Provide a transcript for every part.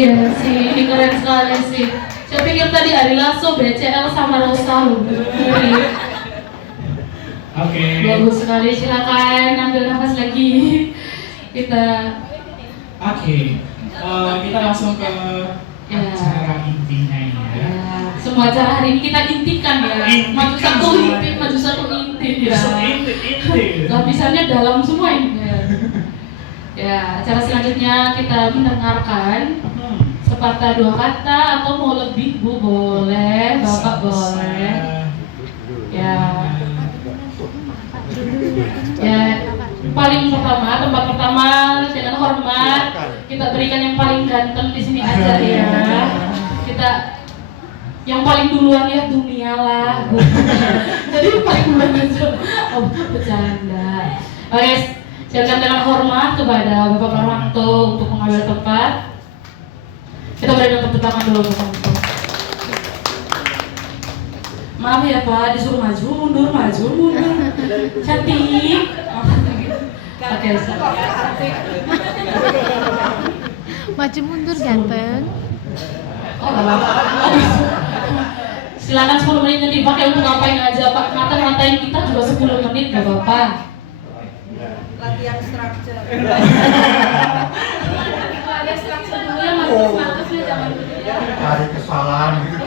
Iya sih, ini keren sekali sih. Saya pikir tadi Ari Lasso, BCL sama Rosa loh. Oke. Bagus sekali, silakan ambil nafas lagi. Kita Oke. Kita langsung ke acara intinya ya. Semua acara hari ini kita intikan ya. Maju satu inti ya. Lapisannya dalam semua ini. Ya, acara selanjutnya kita mendengarkan sepatah dua kata atau mau lebih Bu boleh, Bapak boleh. Ya. Ya, paling pertama, tempat pertama dengan hormat kita berikan yang paling ganteng di sini aja ya. Kita yang paling duluan ya dunia lah. Jadi yang paling duluan aja. Oh, bercanda. Oke, silakan dengan hormat kepada Bapak Parwanto untuk mengambil tempat. Kita berikan tepuk tangan dulu Bapak Parwanto. Maaf ya Pak, disuruh maju mundur. Cantik. Oke, maju mundur ganteng. Silakan 10 menit nanti dipakai untuk ngapain aja Pak. Ngatain kita juga 10 menit gak apa-apa. Latihan structure. Ada structure dulu ya, markasnya jangan dulu ya. Cari kesalahan gitu.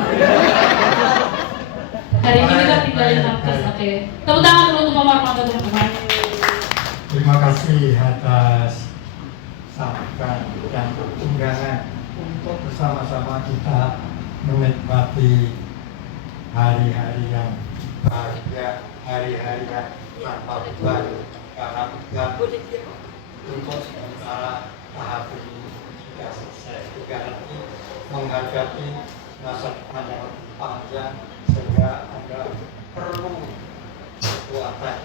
Hari ini kita tinggalin markas, oke. Tepuk tangan dulu untuk Bapak Parwanto teman-teman. Terima kasih atas sambutan dan undangan untuk bersama-sama kita menikmati hari-hari yang bahagia, hari-hari yang tanpa beban, karena beban untuk sementara tahap ini sudah selesai. Juga nanti menghadapi masa depan yang panjang, sehingga Anda perlu kekuatan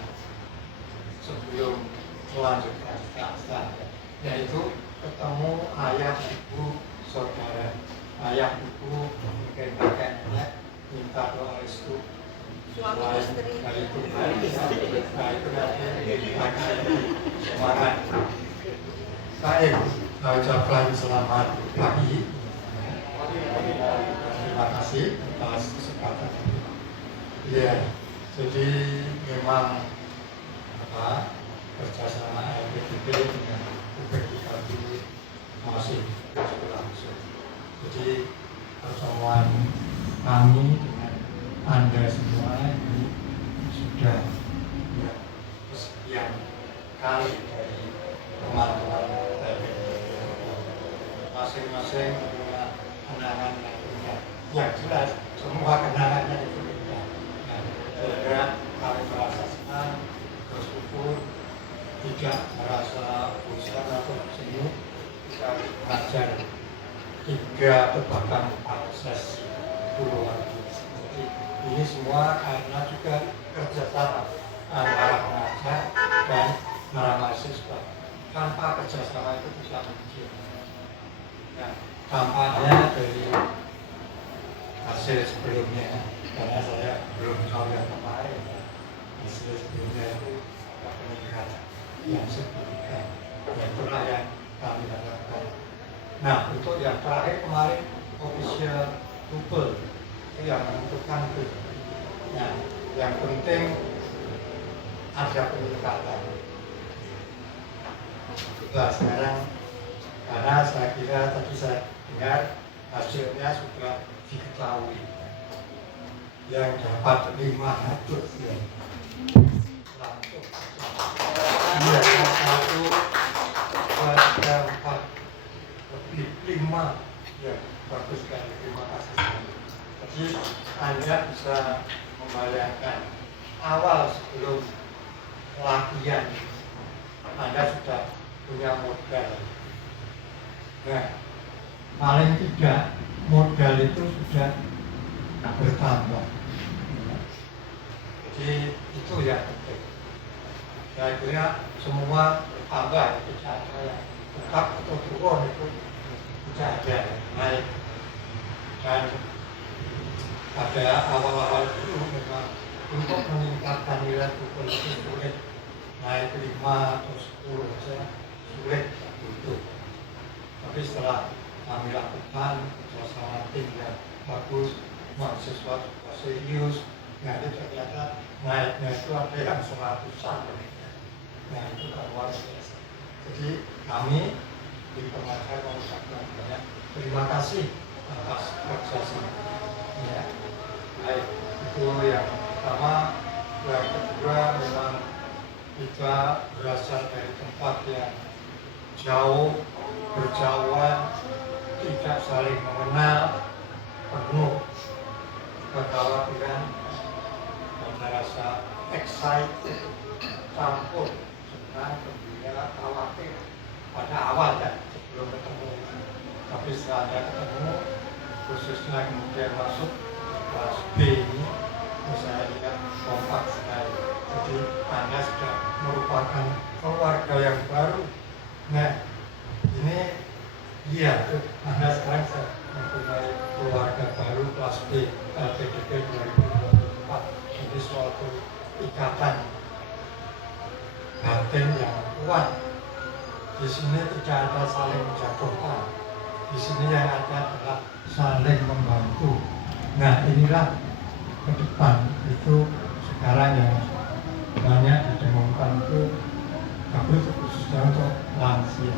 sebelum melanjutkan staf, yaitu ketemu ayah, ibu, saudara. Ayah, ibu mungkin kakek nenek minta doa restu Suami istri. dari Tuhan. Nah itu nanti akan semangat. Baik, saya ucapkan selamat pagi. Terima kasih atas kesempatan ini. Ya, jadi memang kerjasama LPDP dengan UPKB masih berlangsung. Jadi pertemuan kami dengan Anda semua ini sudah ya, sekian kali dari teman-teman LPDP. Masing-masing punya kenangan yang jelas, semua kenangannya itu beda. Sehingga kami merasa senang, bersyukur, tidak merasa bosan atau jenuh, bisa belajar hingga berbagai proses puluhan. Jadi ini semua karena juga kerjasama antara pengajar dan para mahasiswa. Tanpa kerjasama itu tidak mungkin. Nah, tampaknya dari hasil sebelumnya, karena saya belum tahu yang kemarin, hasil sebelumnya itu peningkatan yang signifikan, dan itulah yang kami harapkan. Nah, untuk yang terakhir kemarin official double itu yang menentukan itu. Nah, yang penting ada peningkatan. Nah, sekarang karena saya kira tadi saya dengar hasilnya sudah diketahui, yang dapat 500 ya langsung iya, 1, 2, 3, 4 lebih 5 ya, bagus sekali, terima kasih sekali. Jadi Anda bisa membayangkan awal sebelum latihan Anda sudah punya modal. Nah, paling tidak modal itu sudah bertambah. Jadi itu yang penting. Saya kira semua bertambah, itu cara tetap atau turun itu tidak ada naik. Dan pada awal-awal dulu memang untuk meningkatkan nilai tukul itu sulit, naik 5 atau 10 saja sulit itu. Tapi setelah kami lakukan bersama tim yang bagus, mahasiswa juga serius. Nah itu ternyata naiknya itu ada yang 100-an. Nah itu kan luar biasa. Jadi kami di pengacara mengucapkan banyak terima kasih atas kerjasama. Ya, baik itu yang pertama. Yang kedua memang kita berasal dari tempat yang jauh, berjauhan, tidak saling mengenal, penuh kekhawatiran dan merasa excited, campur, senang, gembira, khawatir pada awal ya sebelum ketemu. Tapi setelah ketemu, khususnya kemudian masuk kelas B ini, saya lihat kompak sekali. Jadi Anda sudah merupakan keluarga yang baru. Nah, ini iya, Anda sekarang mempunyai keluarga baru kelas B LPDP 2024. Jadi suatu ikatan batin yang kuat. Di sini tidak ada saling menjatuhkan. Di sini yang ada adalah saling membantu. Nah, inilah ke depan itu sekarang yang banyak didengungkan itu kabel khususnya untuk lansia,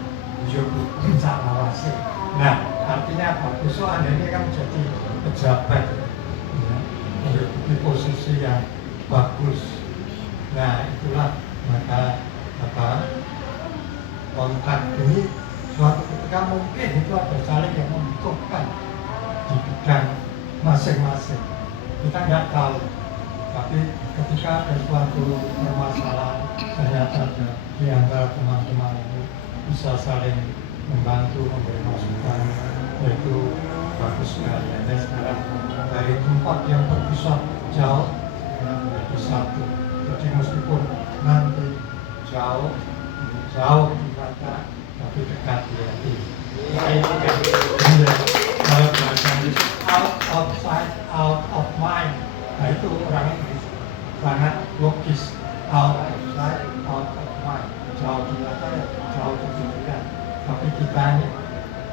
puncak lawase. Nah, artinya apa? Besok Anda ini kan menjadi pejabat, ya, menduduki posisi yang bagus. Nah, itulah maka kontak ini suatu ketika mungkin itu ada saling yang membutuhkan di bidang masing-masing. Kita nggak tahu, tapi ketika ada suatu permasalahan ternyata ada di antara teman-teman itu bisa saling membantu, memberi masukan, yaitu bagus sekali. Dan sekarang dari tempat yang berpisah jauh menjadi satu. Jadi meskipun nanti jauh di mata, tapi dekat di hati. Kalau bahasanya out of sight, out of mind. Nah itu orang Inggris sangat logis. Out of sight, out of mind. Jauh di mata, jauh di pikiran. Tapi kita ini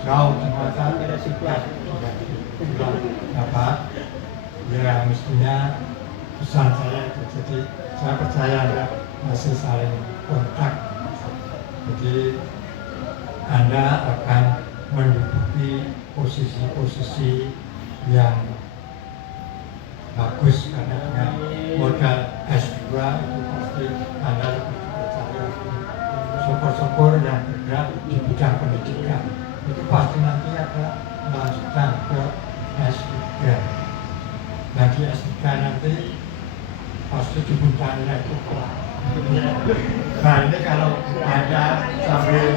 jauh di mata, dekat di hati. Apa? Ya mestinya pesan saya itu. Jadi saya percaya ya masih saling kontak. Jadi Anda akan menduduki posisi-posisi yang bagus karena dengan modal S2 itu pasti Anda lebih dipercaya. Syukur-syukur yang bergerak di bidang pendidikan itu pasti nanti ada melanjutkan ke S3. Nah di S3 nanti pasti dibuntannya itu kelas. Nah ini kalau Anda sambil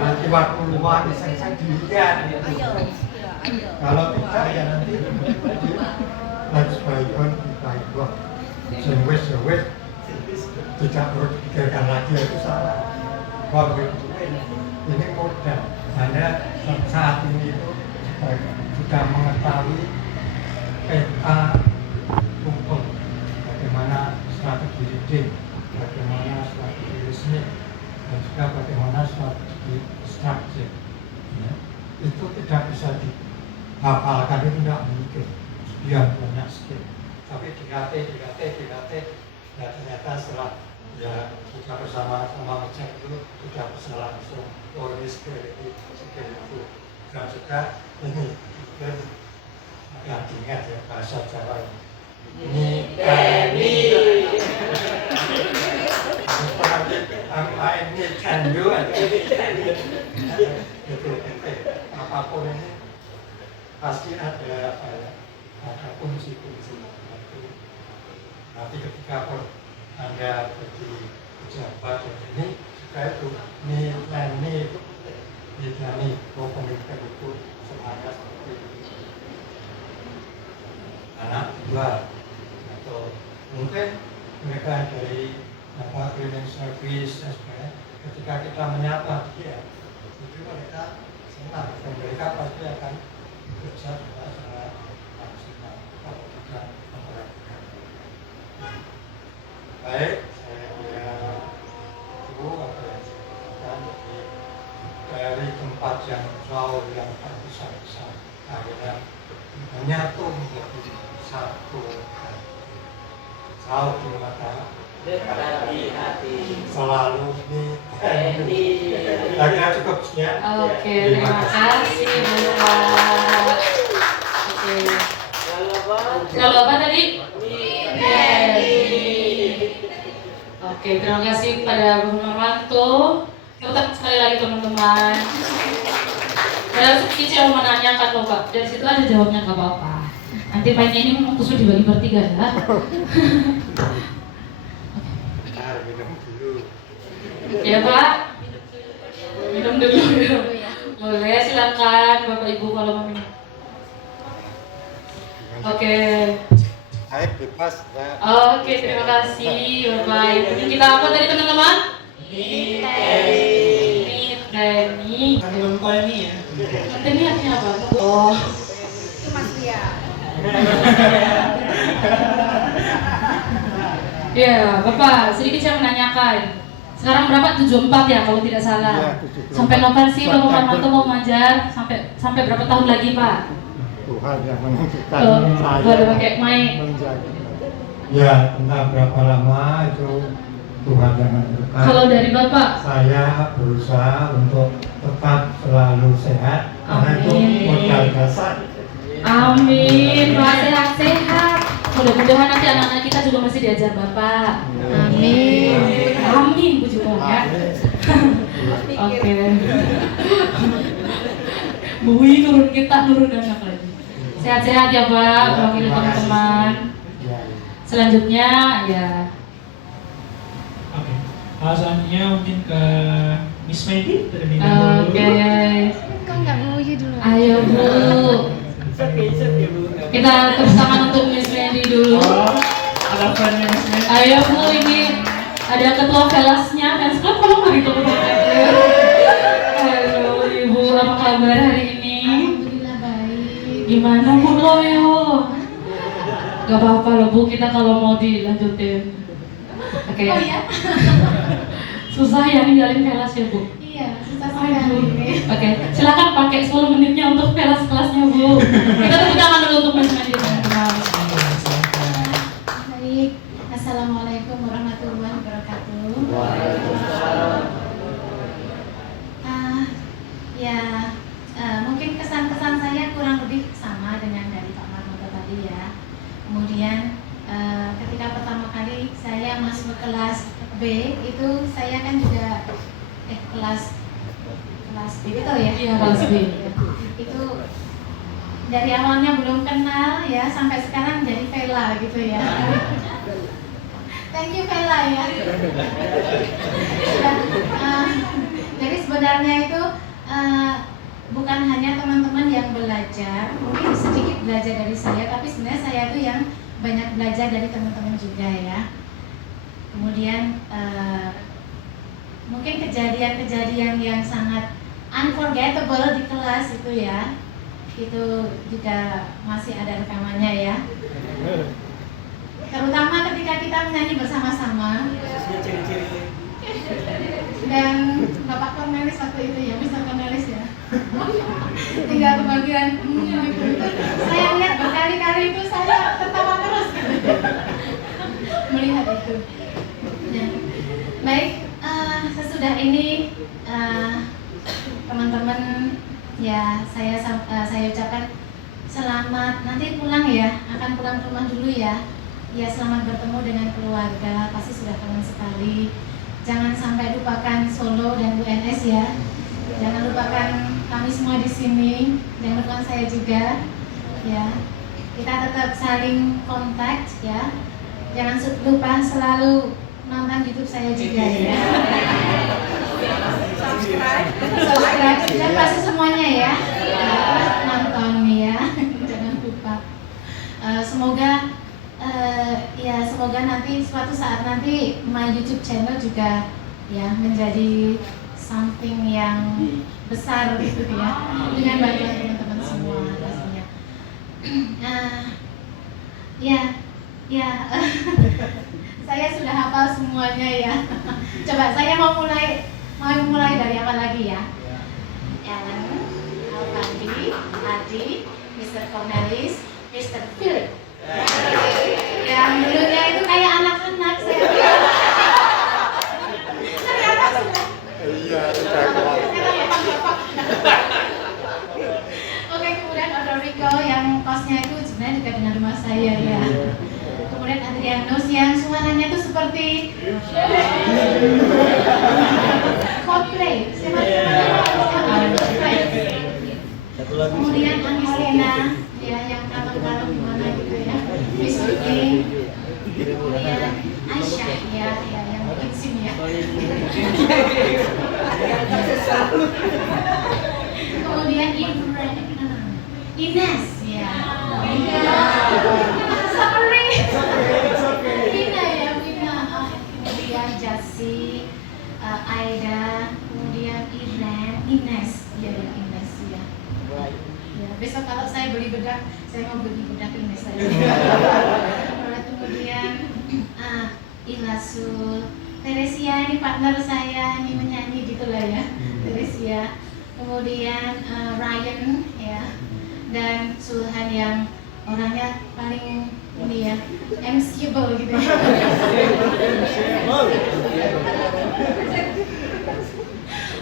nanti waktu luar diseng-seng dilihat gitu. Kalau tidak ya nanti let's baygon dibaygon. Sewes tidak perlu dipikirkan lagi itu salah. Kalau ini mudah. Anda saat ini itu sudah mengetahui peta tumpul bagaimana strategi leading, bagaimana strategi listening, dan juga bagaimana strategi structure. Ya. Itu tidak bisa dihafalkan, itu tidak mungkin. Sekian banyak skill. Tapi dilatih, dan ternyata setelah ya kita bersama-sama ngecek itu sudah bisa langsung ini skill itu. Dan juga ini yang diingat ya bahasa Jawa ini ini can do apapun ini pasti ada kunci-kunci. Nanti ketika pun Anda jadi pejabat ini juga itu nilai itu nilai pemimpin itu semangat seperti ini. Anak dua atau mungkin mereka dari cleaning service ketika kita menyapa dia itu mereka senang dan mereka pasti akan bekerja sangat maksimal kalau kita memperhatikan. Baik, saya kira itu apa yang saya katakan dari tempat yang jauh yang Tahu gimana? Selalu di lagi cukup ya. Oke, terima kasih Bapak. Oke. Kalau apa tadi? Oke, terima kasih pada Bapak Marwanto. Tetap sekali lagi teman-teman. Saya kecil menanyakan loh Pak, dari situ ada jawabnya nggak apa-apa. Nanti mainnya ini memang khusus dibagi bertiga ya. Minum dulu. Ya Pak, minum dulu. Boleh, silakan Bapak Ibu kalau mau minum. Oke. Saya bebas. Oke, terima kasih Bapak Ibu. Kita apa tadi teman-teman? Miteni. Bukan ini ya. Miteni artinya apa? Oh. Itu Mas Ria. Ya, Bapak, sedikit saya menanyakan. Sekarang berapa? 74 ya kalau tidak salah. Iya, 74. Sampai kapan sih Bapak Marwanto mau mengajar? Sampai berapa tahun lagi, Pak? Tuhan yang menentukan. Boleh pakai mic. Menjaga. Ya, entah berapa lama itu Tuhan yang menentukan. Kalau dari Bapak? Saya berusaha untuk tetap selalu sehat. Karena itu Amin. modal dasar. Amin, Pak, sehat-sehat. Mudah-mudahan nanti anak-anak kita juga masih diajar Bapak. Amin. Amin, puji Tuhan ya. Oke. Bui nurun kita, nurun anak lagi. Sehat-sehat ya Pak, mewakili teman-teman. Ya, Selanjutnya ya. Oke. Selanjutnya mungkin ke Miss Medi terlebih dahulu. Oke. Kok nggak mau dulu? Ayo Bu. Kita tepuk tangan untuk Miss Medi dulu. Oh, ada friendnya Miss Medi. Ayo Bu, ini ada ketua velasnya. Fans club kalau nggak ditepuk tangan. Halo Ibu, apa kabar hari ini? Alhamdulillah baik. Gimana Bu Loyo? Gak apa-apa loh Bu, kita kalau mau dilanjutin. Oke. Oh ya? Susah ya ninggalin velas ya Bu? Iya, susah sekali. Oke, silakan pakai 10 menitnya untuk velas kelasnya Bu. Kita tepuk tangan dulu untuk Mas Medi teman-teman. Baik. Assalamualaikum warahmatullahi wabarakatuh. Mungkin kesan-kesan saya kurang lebih sama dengan dari Pak Marwanto tadi ya. Kemudian ketika pertama kali saya masuk ke kelas B itu saya kan juga kelas B betul ya? Iya, kelas B. Itu dari awalnya belum kenal ya sampai sekarang jadi Vela gitu ya. Thank you Vela ya. Jadi sebenarnya itu bukan hanya teman-teman yang belajar, mungkin sedikit belajar dari saya, tapi sebenarnya saya itu yang banyak belajar dari teman-teman juga ya. Kemudian mungkin kejadian-kejadian yang sangat unforgettable di kelas itu ya, itu juga masih ada rekamannya ya. Terutama ketika kita menyanyi bersama-sama. Dan Bapak Cornelis waktu itu ya, Mr. Cornelis ya. Tinggal kebagian saya lihat berkali-kali itu saya tertawa terus melihat itu. Nah, baik, sesudah ini teman-teman ya saya ucapkan selamat nanti pulang ya, akan pulang ke rumah dulu ya. Ya, selamat bertemu dengan keluarga, pasti sudah kangen sekali. Jangan sampai lupakan Solo dan UNS ya. Jangan lupakan kami semua di sini, jangan lupakan saya juga. Ya, kita tetap saling kontak ya. Jangan lupa selalu nonton YouTube saya juga ya. Subscribe dan pasti semuanya ya. Nonton ya, jangan lupa. Semoga nanti suatu saat nanti my YouTube channel juga ya menjadi something yang besar gitu ya, dengan bantuan teman-teman semua pastinya. Saya sudah hafal semuanya ya. Coba saya mau mulai dari apa lagi ya? Ellen, Alfandi, Adi, Mr. Cornelis, Mr. Philip. Yang dulunya itu kayak anak-anak saya. Ternyata sudah. Iya, sudah keluar. Oke, kemudian ada Rico yang kosnya itu sebenarnya dekat dengan rumah saya ya. Kemudian Adrianus yang suaranya itu seperti Coldplay. Siapa? Kemudian Angelina ya yang kalem-kalem gimana gitu ya. Miss Uki. Kemudian Aisyah ya yang bikin sim ya. Kemudian Ines ya. Sorry. Wina ya Wina. Kemudian Jasi, Aida, kemudian Iren, Ines ya Ines ya. Ya, besok kalau saya beli bedak, saya mau beli bedak Ines saya. Kemudian Ilasul, Teresia ini partner saya ini menyanyi gitulah ya. Teresia. Kemudian Ryan ya. Dan Sulhan yang orangnya paling ini ya, MCable gitu ya.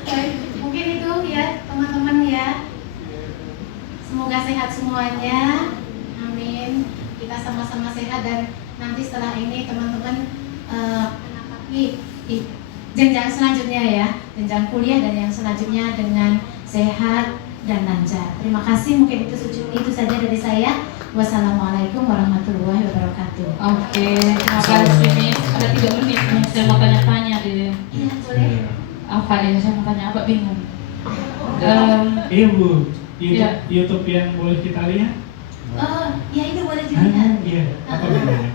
Baik, mungkin itu ya teman-teman ya. Semoga sehat semuanya. Amin. Kita sama-sama sehat dan nanti setelah ini teman-teman menapaki jenjang selanjutnya ya, jenjang kuliah dan yang selanjutnya dengan sehat dan lancar. Terima kasih, mungkin itu saja dari saya. Wassalamualaikum warahmatullahi wabarakatuh. Oke, terima kasih nih. Ada 3 menit nih, saya mau tanya-tanya deh. Iya, boleh. Apa ya? Saya mau tanya apa, bingung. Bu, Iya. YouTube yang boleh kita lihat? Oh, ya itu boleh dilihat. Iya, apa bedanya?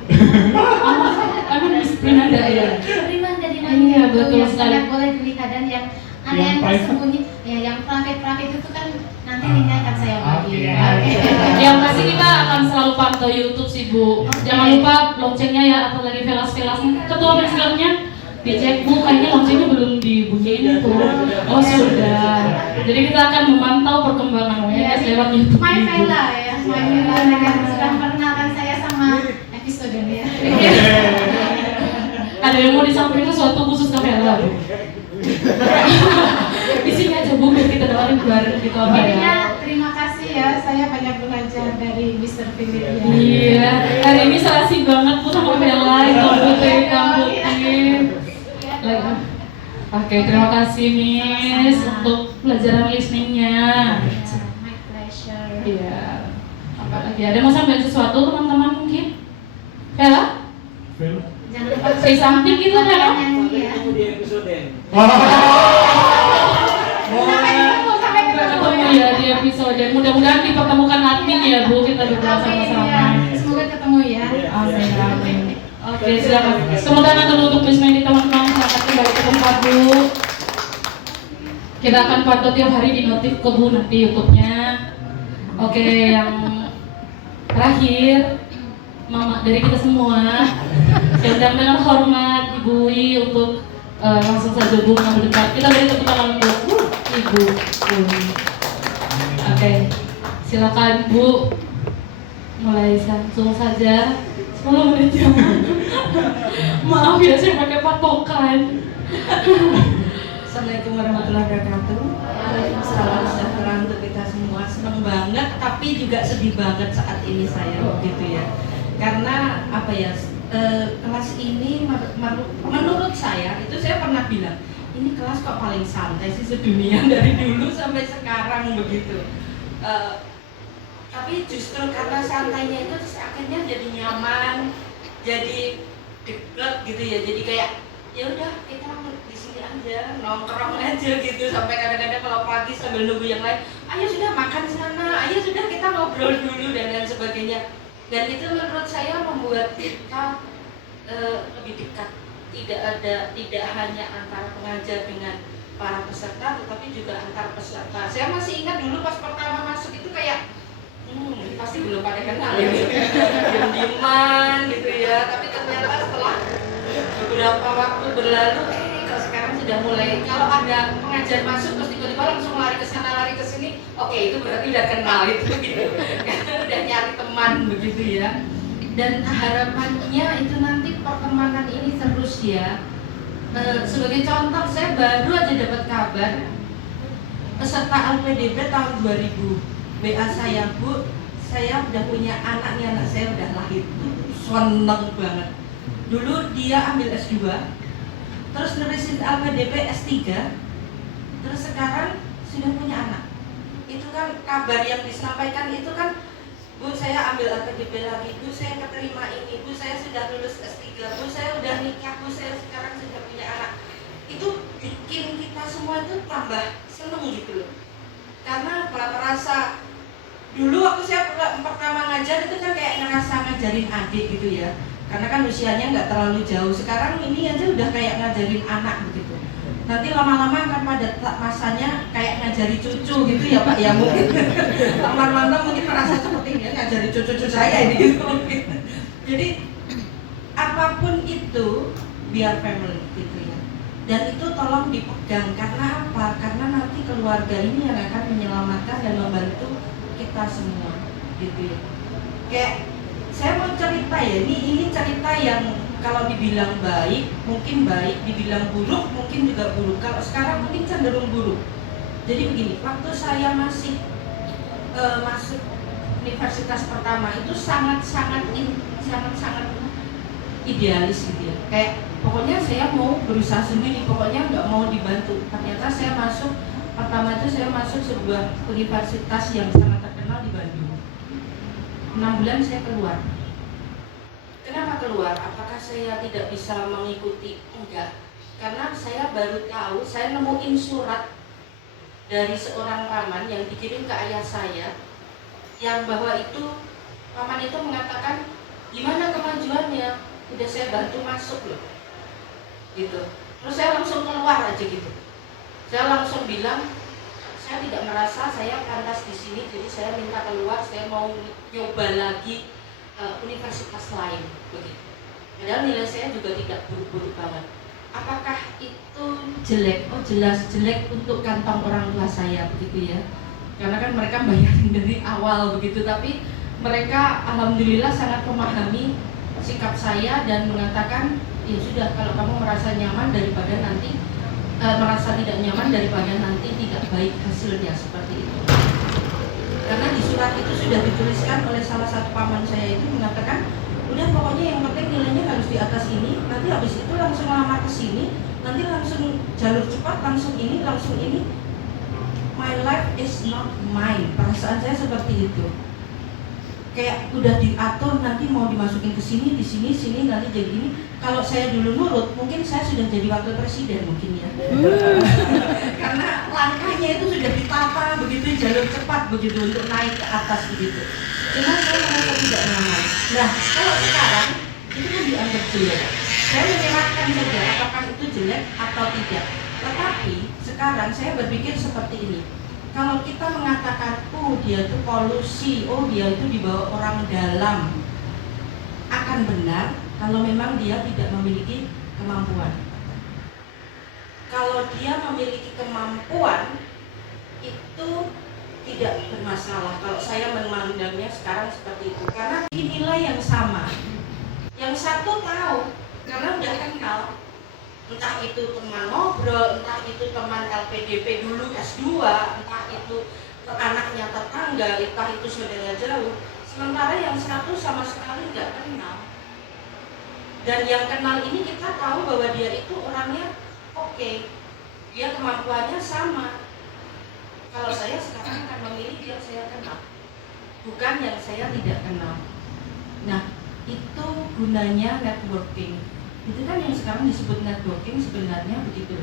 Aku Miss Prinanda ya. Terima dari Iya, betul yang sekali. sangat boleh dilihat dan yang ada Yang yang private? tersembunyi, ya yang private itu kan nanti linknya akan saya bagi. Oke. Yang pasti kita akan selalu pantau YouTube sih Bu. Jangan lupa loncengnya ya, atau lagi velas-velasnya. Ketua Presiden dicek Bu, kayaknya loncengnya belum dibunyiin tuh. Oh sudah. Jadi kita akan memantau perkembangan WNS lewat YouTube. My Vela ya, My Vela yang sudah memperkenalkan saya sama episode ya. Ada yang mau disampaikan sesuatu khusus ke Vela Bu? Di sini aja Bu, biar kita dengerin bareng gitu apa ya. Intinya terima kasih ya, saya banyak belajar dari Mr. Philip ya. Iya, hari ini serasi banget Bu sama Vela, Hitam Putih, Hitam Putih. Oke, terima kasih Miss untuk pelajaran listeningnya. My pleasure. Iya. Apalagi ada mau sampaikan sesuatu teman-teman mungkin? Vela? Film? Jangan lupa Say something gitu, Vela. nyanyi ya. Sampai ketemu Ketemu ya di episode. Mudah-mudahan dipertemukan admin ya Bu, kita berdua Amin, sama-sama. ya. Semoga ketemu ya. Amin, amin. Oke, silakan. Tepuk tangan dulu untuk Miss Mandy teman-teman. Silakan kembali ke tempat Bu. Kita akan pantau tiap hari di notif ke Bu nanti YouTube-nya. Oke, yang terakhir Mama dari kita semua. Saya undang dengan hormat Ibu Wi untuk langsung saja Bu mengambil debat. Kita beri tepuk tangan untuk Ibu Wi. Oke, silakan Bu. Mulai langsung saja. 10 menit ya. Maaf ya saya pakai patokan. Assalamualaikum warahmatullahi wabarakatuh. Salam sejahtera untuk kita semua. Senang banget, tapi juga sedih banget saat ini saya gitu ya. Karena apa ya? Kelas ini menurut saya itu saya pernah bilang ini kelas kok paling santai sih sedunia dari dulu sampai sekarang begitu. Tapi justru karena santainya itu terus akhirnya jadi nyaman, jadi deket gitu ya. Jadi kayak ya udah kita di sini aja nongkrong aja gitu sampai kadang-kadang kalau pagi sambil nunggu yang lain, ayo sudah makan sana, ayo sudah kita ngobrol dulu dan lain sebagainya. Dan itu menurut saya membuat kita lebih dekat. Tidak hanya antara pengajar dengan para peserta, tetapi juga antar peserta. Saya masih ingat dulu pas pertama masuk itu kayak pasti belum pada kenal ya, diam-diaman gitu ya. Tapi ternyata setelah beberapa waktu berlalu, kalau sekarang sudah mulai, kalau ada pengajar masuk terus tiba-tiba langsung lari ke sana lari ke sini, oke itu berarti udah kenal itu gitu, karena udah nyari teman begitu ya. dan harapannya itu nanti perkembangan ini terus ya. Sebagai contoh, saya baru aja dapat kabar peserta LPDP tahun 2000 WA saya, Bu, saya udah punya anak nih, anak saya udah lahir. Seneng banget. Dulu dia ambil S2, terus nulisin LPDP S3, terus sekarang sudah punya anak. Itu kan kabar yang disampaikan itu kan, Bu, saya ambil LPDP lagi, Bu, saya keterima ini, Bu, saya sudah lulus S3, Bu, saya udah nikah, Bu, saya sekarang sudah punya anak. Itu bikin kita semua itu tambah seneng gitu loh. Karena merasa dulu waktu saya pertama ngajar itu kan kayak ngerasa ngajarin adik gitu ya, karena kan usianya nggak terlalu jauh. Sekarang ini aja udah kayak ngajarin anak begitu. Nanti lama-lama akan pada masanya kayak ngajari cucu gitu ya Pak ya, mungkin Pak Marwanto mungkin merasa seperti ini, ngajari cucu-cucu saya ini gitu mungkin. Jadi apapun itu biar family gitu ya. Dan itu tolong dipegang, karena apa? Karena nanti keluarga ini yang akan menyelamatkan dan membantu kita semua gitu ya. Kayak saya mau cerita ya, ini cerita yang kalau dibilang baik, mungkin baik, dibilang buruk, mungkin juga buruk. Kalau sekarang mungkin cenderung buruk. Jadi begini, waktu saya masih masuk universitas pertama itu sangat-sangat idealis gitu ya. Kayak pokoknya saya mau berusaha sendiri, pokoknya nggak mau dibantu. Ternyata saya masuk, pertama itu saya masuk sebuah universitas yang sangat terkenal di Bandung. 6 bulan saya keluar. Kenapa keluar? Apakah saya tidak bisa mengikuti? Enggak. Karena saya baru tahu, saya nemuin surat dari seorang paman yang dikirim ke ayah saya, yang bahwa itu paman itu mengatakan, gimana kemajuannya? Udah saya bantu masuk loh, gitu. Terus saya langsung keluar aja gitu. Saya langsung bilang, saya tidak merasa saya pantas di sini, jadi saya minta keluar. Saya mau nyoba lagi universitas lain begitu. Padahal nilai saya juga tidak buruk-buruk banget. Apakah itu jelek? Oh jelas jelek untuk kantong orang tua saya begitu ya. Karena kan mereka bayarin dari awal begitu, tapi mereka alhamdulillah sangat memahami sikap saya dan mengatakan, ya sudah, kalau kamu merasa nyaman daripada nanti merasa tidak nyaman daripada nanti tidak baik hasilnya, seperti itu. Karena di surat itu sudah dituliskan oleh salah satu paman saya itu mengatakan, udah pokoknya yang penting nilainya harus di atas ini, nanti habis itu langsung lamar ke sini, nanti langsung jalur cepat, langsung ini, langsung ini. My life is not mine. Perasaan saya seperti itu. Kayak udah diatur, nanti mau dimasukin ke sini, di sini, sini, nanti jadi ini. Kalau saya dulu nurut, mungkin saya sudah jadi wakil presiden mungkin ya. Karena langkahnya itu sudah ditata begitu, jalur cepat begitu untuk naik ke atas begitu. Cuma saya merasa tidak nyaman. Nah, kalau sekarang itu kan dianggap jelek. Saya menyematkan saja apakah itu jelek atau tidak. Tetapi sekarang saya berpikir seperti ini. Kalau kita mengatakan, oh dia itu kolusi, oh dia itu dibawa orang dalam, akan benar kalau memang dia tidak memiliki kemampuan. Kalau dia memiliki kemampuan, itu tidak bermasalah. Kalau saya memandangnya sekarang seperti itu, karena ini nilai yang sama. Yang satu tahu, karena udah kenal, entah itu teman ngobrol, entah itu teman LPDP dulu S2, entah itu anaknya tetangga, entah itu saudara jauh. Sementara yang satu sama sekali nggak kenal. Dan yang kenal ini kita tahu bahwa dia itu orangnya oke, dia kemampuannya sama. Kalau saya sekarang akan memilih yang saya kenal, bukan yang saya tidak kenal. Nah, itu gunanya networking. Itu kan yang sekarang disebut networking sebenarnya begitu.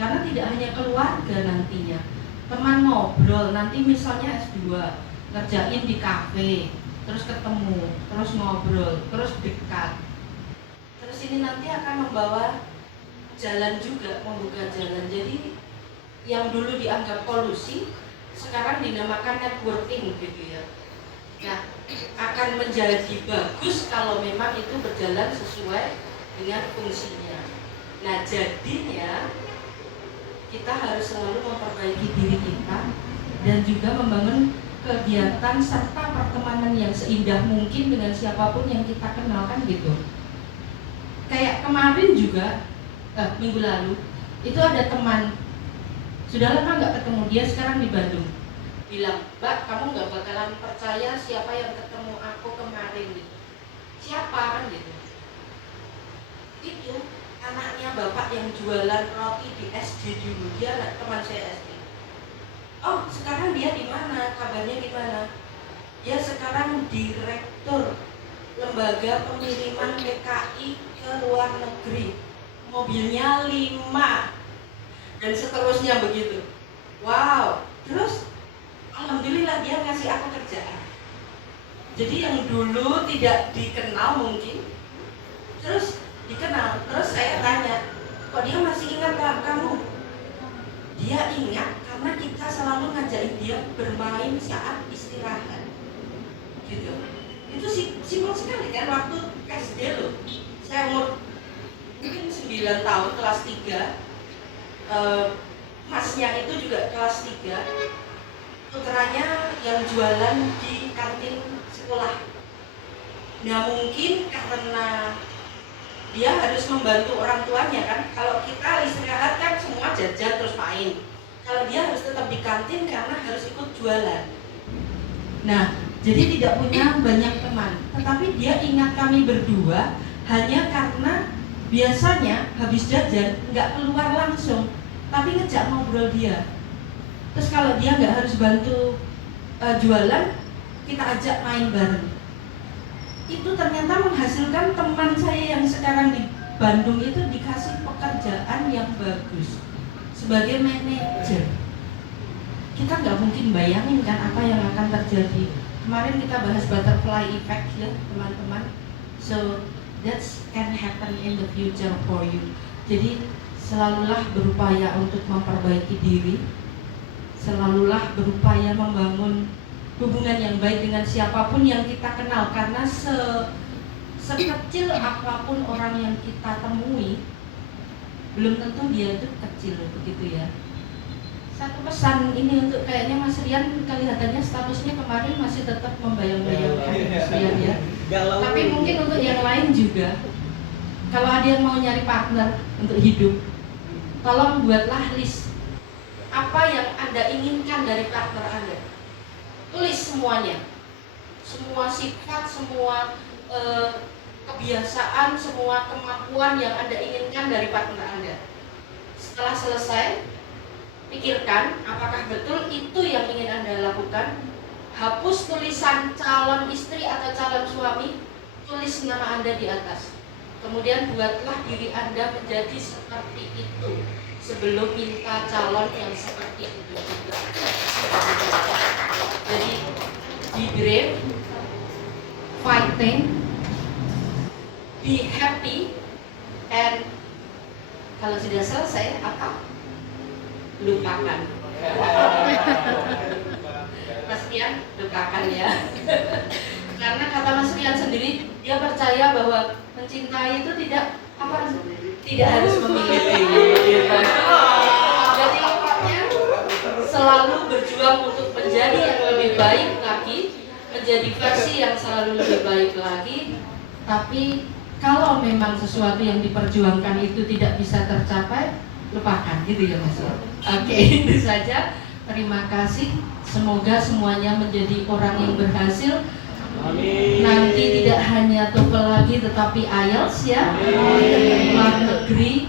Karena tidak hanya keluarga nantinya, teman ngobrol, nanti misalnya S2, ngerjain di kafe, terus ketemu, terus ngobrol, terus dekat. Terus ini nanti akan membawa jalan juga, membuka jalan. Jadi yang dulu dianggap kolusi, sekarang dinamakan networking gitu ya. Nah, akan menjadi bagus kalau memang itu berjalan sesuai dengan fungsinya. Nah, jadinya kita harus selalu memperbaiki diri kita dan juga membangun kegiatan serta pertemanan yang seindah mungkin dengan siapapun yang kita kenal kan gitu. Kayak kemarin juga, minggu lalu, itu ada teman, sudah lama nggak ketemu, dia sekarang di Bandung. Bilang, Mbak, kamu nggak bakalan percaya siapa yang ketemu aku kemarin gitu. Siapa kan gitu. Itu anaknya bapak yang jualan roti di SD dulu, dia anak teman saya SD. Oh, sekarang dia di mana? Kabarnya gimana? Dia sekarang direktur lembaga pengiriman PKI ke luar negeri. Mobilnya 5 dan seterusnya begitu. Wow, terus alhamdulillah dia ngasih aku kerjaan. Jadi yang dulu tidak dikenal mungkin, terus dikenal. Terus saya tanya, kok dia masih ingat kamu? Dia ingat karena kita selalu ngajakin dia bermain saat istirahat, gitu. Itu simpel sekali kan, waktu SD loh. Saya umur mungkin 9 tahun, kelas 3. Masnya itu juga kelas 3. Putranya yang jualan di kantin sekolah. Nah mungkin karena dia harus membantu orang tuanya kan. Kalau kita istirahat kan semua jajan terus main. Kalau dia harus tetap di kantin karena harus ikut jualan. Nah, jadi tidak punya banyak teman. Tetapi dia ingat kami berdua hanya karena biasanya habis jajan nggak keluar langsung, tapi ngejak ngobrol dia. Terus kalau dia nggak harus bantu jualan, kita ajak main bareng. Itu ternyata menghasilkan teman saya yang sekarang di Bandung itu dikasih pekerjaan yang bagus sebagai manajer. Kita nggak mungkin bayangin kan apa yang akan terjadi. Kemarin kita bahas butterfly effect ya teman-teman. So that can happen in the future for you. Jadi selalulah berupaya untuk memperbaiki diri, selalulah berupaya membangun hubungan yang baik dengan siapapun yang kita kenal, karena sekecil apapun orang yang kita temui, belum tentu dia itu kecil, begitu ya. Satu pesan ini untuk kayaknya Mas Rian, kelihatannya statusnya kemarin masih tetap membayang-bayangkan Mas Rian ya. Tapi mungkin untuk yang lain juga, kalau ada yang mau nyari partner untuk hidup, tolong buatlah list apa yang Anda inginkan dari partner Anda. Tulis semuanya, semua sifat, semua kebiasaan, semua kemampuan yang Anda inginkan dari partner Anda. Setelah selesai, pikirkan apakah betul itu yang ingin Anda lakukan. Hapus tulisan calon istri atau calon suami, tulis nama Anda di atas. Kemudian buatlah diri Anda menjadi seperti itu sebelum minta calon yang seperti itu juga. Jadi be brave, fighting, be happy, and kalau sudah selesai apa? Lupakan. Mas Rian, lupakan ya. Karena kata Mas Rian sendiri, dia percaya bahwa mencintai itu tidak harus memiliki. Jadi pokoknya selalu berjuang untuk menjadi yang lebih baik lagi, menjadi versi yang selalu lebih baik lagi. Tapi kalau memang sesuatu yang diperjuangkan itu tidak bisa tercapai, lupakan, gitu ya Mas. Oke, itu saja. Terima kasih. Semoga semuanya menjadi orang yang berhasil. Amin. Nanti tidak hanya TOEFL lagi, tetapi IELTS ya. Luar negeri,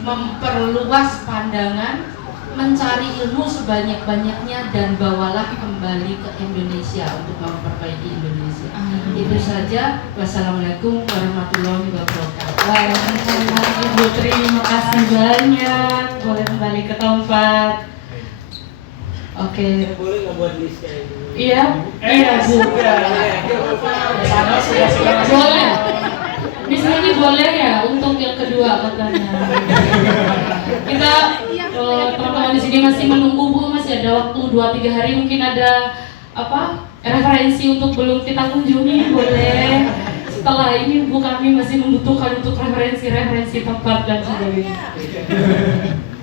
memperluas pandangan, mencari ilmu sebanyak-banyaknya, dan bawalah kembali ke Indonesia untuk memperbaiki Indonesia. Itu saja. Wassalamualaikum warahmatullahi wabarakatuh. Waalaikumsalam Ibu, terima kasih banyak. Boleh kembali ke tempat. Oke. Boleh nggak buat listnya itu? Iya, Bu. Boleh. Bisa ini boleh ya untuk yang kedua katanya. Kita teman-teman di sini masih menunggu Bu, masih ada waktu 2-3 hari, mungkin ada referensi untuk belum kita kunjungi, boleh. Setelah ini Bu, kami masih membutuhkan untuk referensi tempat dan sebagainya.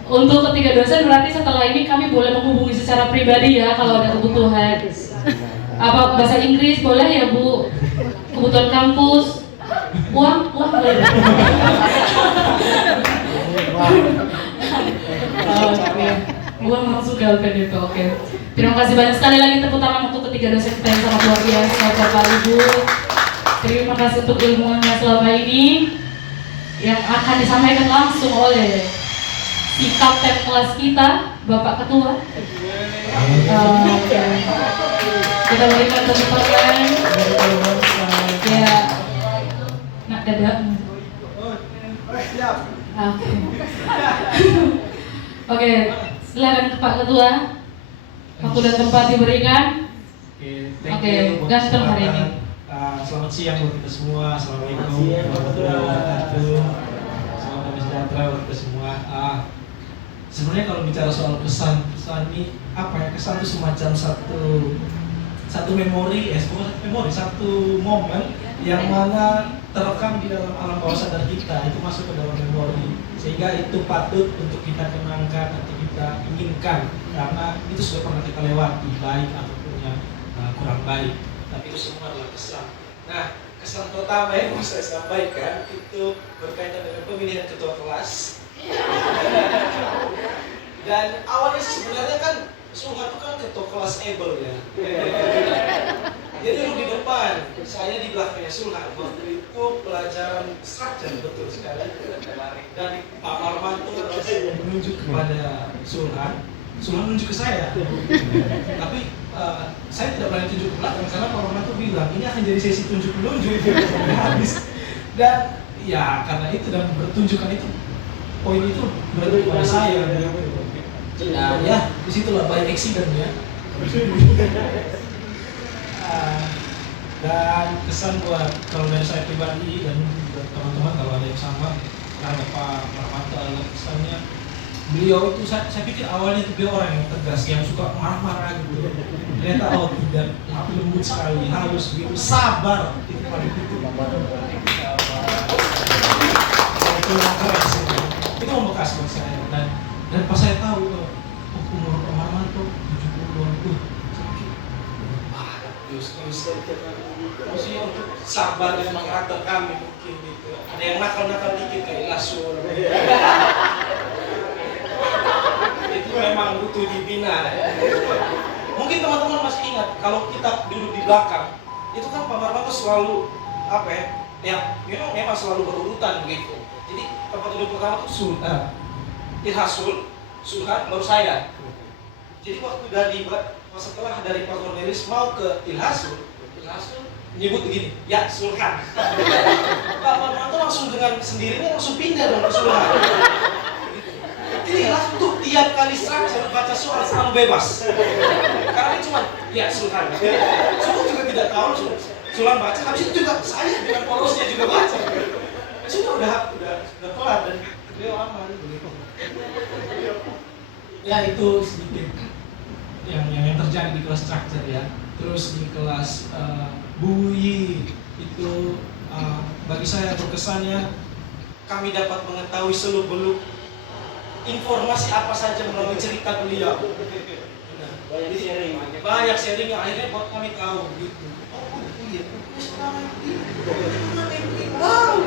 Untuk ketiga dosen berarti setelah ini kami boleh menghubungi secara pribadi ya kalau ada kebutuhan. Apa bahasa Inggris boleh ya Bu? Kebutuhan kampus. Uang boleh. Oke. Uang langsung ke LPDP. Oke. Terima kasih banyak sekali lagi tepuk tangan untuk ketiga dosen kita yang sangat luar biasa, Bapak Ibu. Terima kasih untuk ilmunya selama ini yang akan disampaikan langsung oleh si kapten kelas kita, Bapak Ketua. Oke. Kita berikan tepuk tangan. Ya, nak dadak. Oke. Oke, silakan Pak Ketua. Waktu dan tempat diberikan. Oke, ganteng hari ini. Selamat siang buat kita semua. Assalamualaikum warahmatullahi wabarakatuh. Salam damai sejahtera buat kita semua. Sebenarnya kalau bicara soal kesan ini apa ya? Kesan itu semacam satu memori, satu momen yang mana terekam di dalam alam bawah sadar kita, itu masuk ke dalam memori, sehingga itu patut untuk kita kenangkan atau kita inginkan, karena itu sudah pernah kita lewati, baik ataupun yang kurang baik, tapi itu semua adalah kesan. Nah, kesan pertama yang mau saya sampaikan itu berkaitan dengan pemilihan ketua kelas. Dan awalnya sebenarnya kan Sulhan itu kan ketua kelas able ya. Dia duduk di depan, saya di belakangnya Sulhan. Waktu itu pelajaran structure, betul sekali. Dan Pak Marmanto menunjuk kepada Sulhan menunjuk ke saya. Tapi saya tidak berani tunjuk ke belakang karena Pak Marmanto bilang ini akan jadi sesi tunjuk-menunjuk habis. Dan ya karena itu dan bertunjukkan itu, poin itu berarti kepada saya. Nah, ya disitulah by accident ya. Dan kesan buat kalau dari saya pribadi dan buat teman-teman kalau ada yang sama terhadap Pak Marmanto adalah kesannya beliau itu saya pikir awalnya itu beliau orang yang tegas, yang suka marah-marah gitu. Ternyata tidak, tapi lembut sekali, halus begitu, sabar itu paling itu. Itu yang keras itu membekas buat saya dan pas saya tahu umur Pak Marmanto 70-an tuh maksudnya untuk sabar dan mengatur kami mungkin gitu. Ada yang nakal-nakal dikit kayak Lasul. Itu memang butuh dibina. Mungkin teman-teman masih ingat kalau kita duduk di belakang, itu kan Pak Marmanto selalu apa ya? Memang selalu berurutan begitu. Jadi tempat duduk pertama itu Sultan, Ilhasul, Sulhan, baru saya. Jadi waktu setelah dari Pak Cornelis mau ke Ilhasul nyebut begini, ya Sulhan. Pak Marmanto langsung dengan sendirinya langsung pindah dong ke Sulhan. Jadi Ilhasul tuh tiap kali structure baca soal selalu bebas. Karena ini cuma ya Sulhan. Semua juga tidak tahu Sulhan baca, habis itu juga saya dengan porosnya juga baca. Sudah udah kelar dan beliau aman begitu. Ya itu sedikit yang terjadi di kelas structure ya. Terus di kelas Buyi itu bagi saya berkesannya kami dapat mengetahui seluk-beluk informasi apa saja melalui cerita beliau. Banyak sharing yang akhirnya buat kami tahu gitu. Oh iya, wow.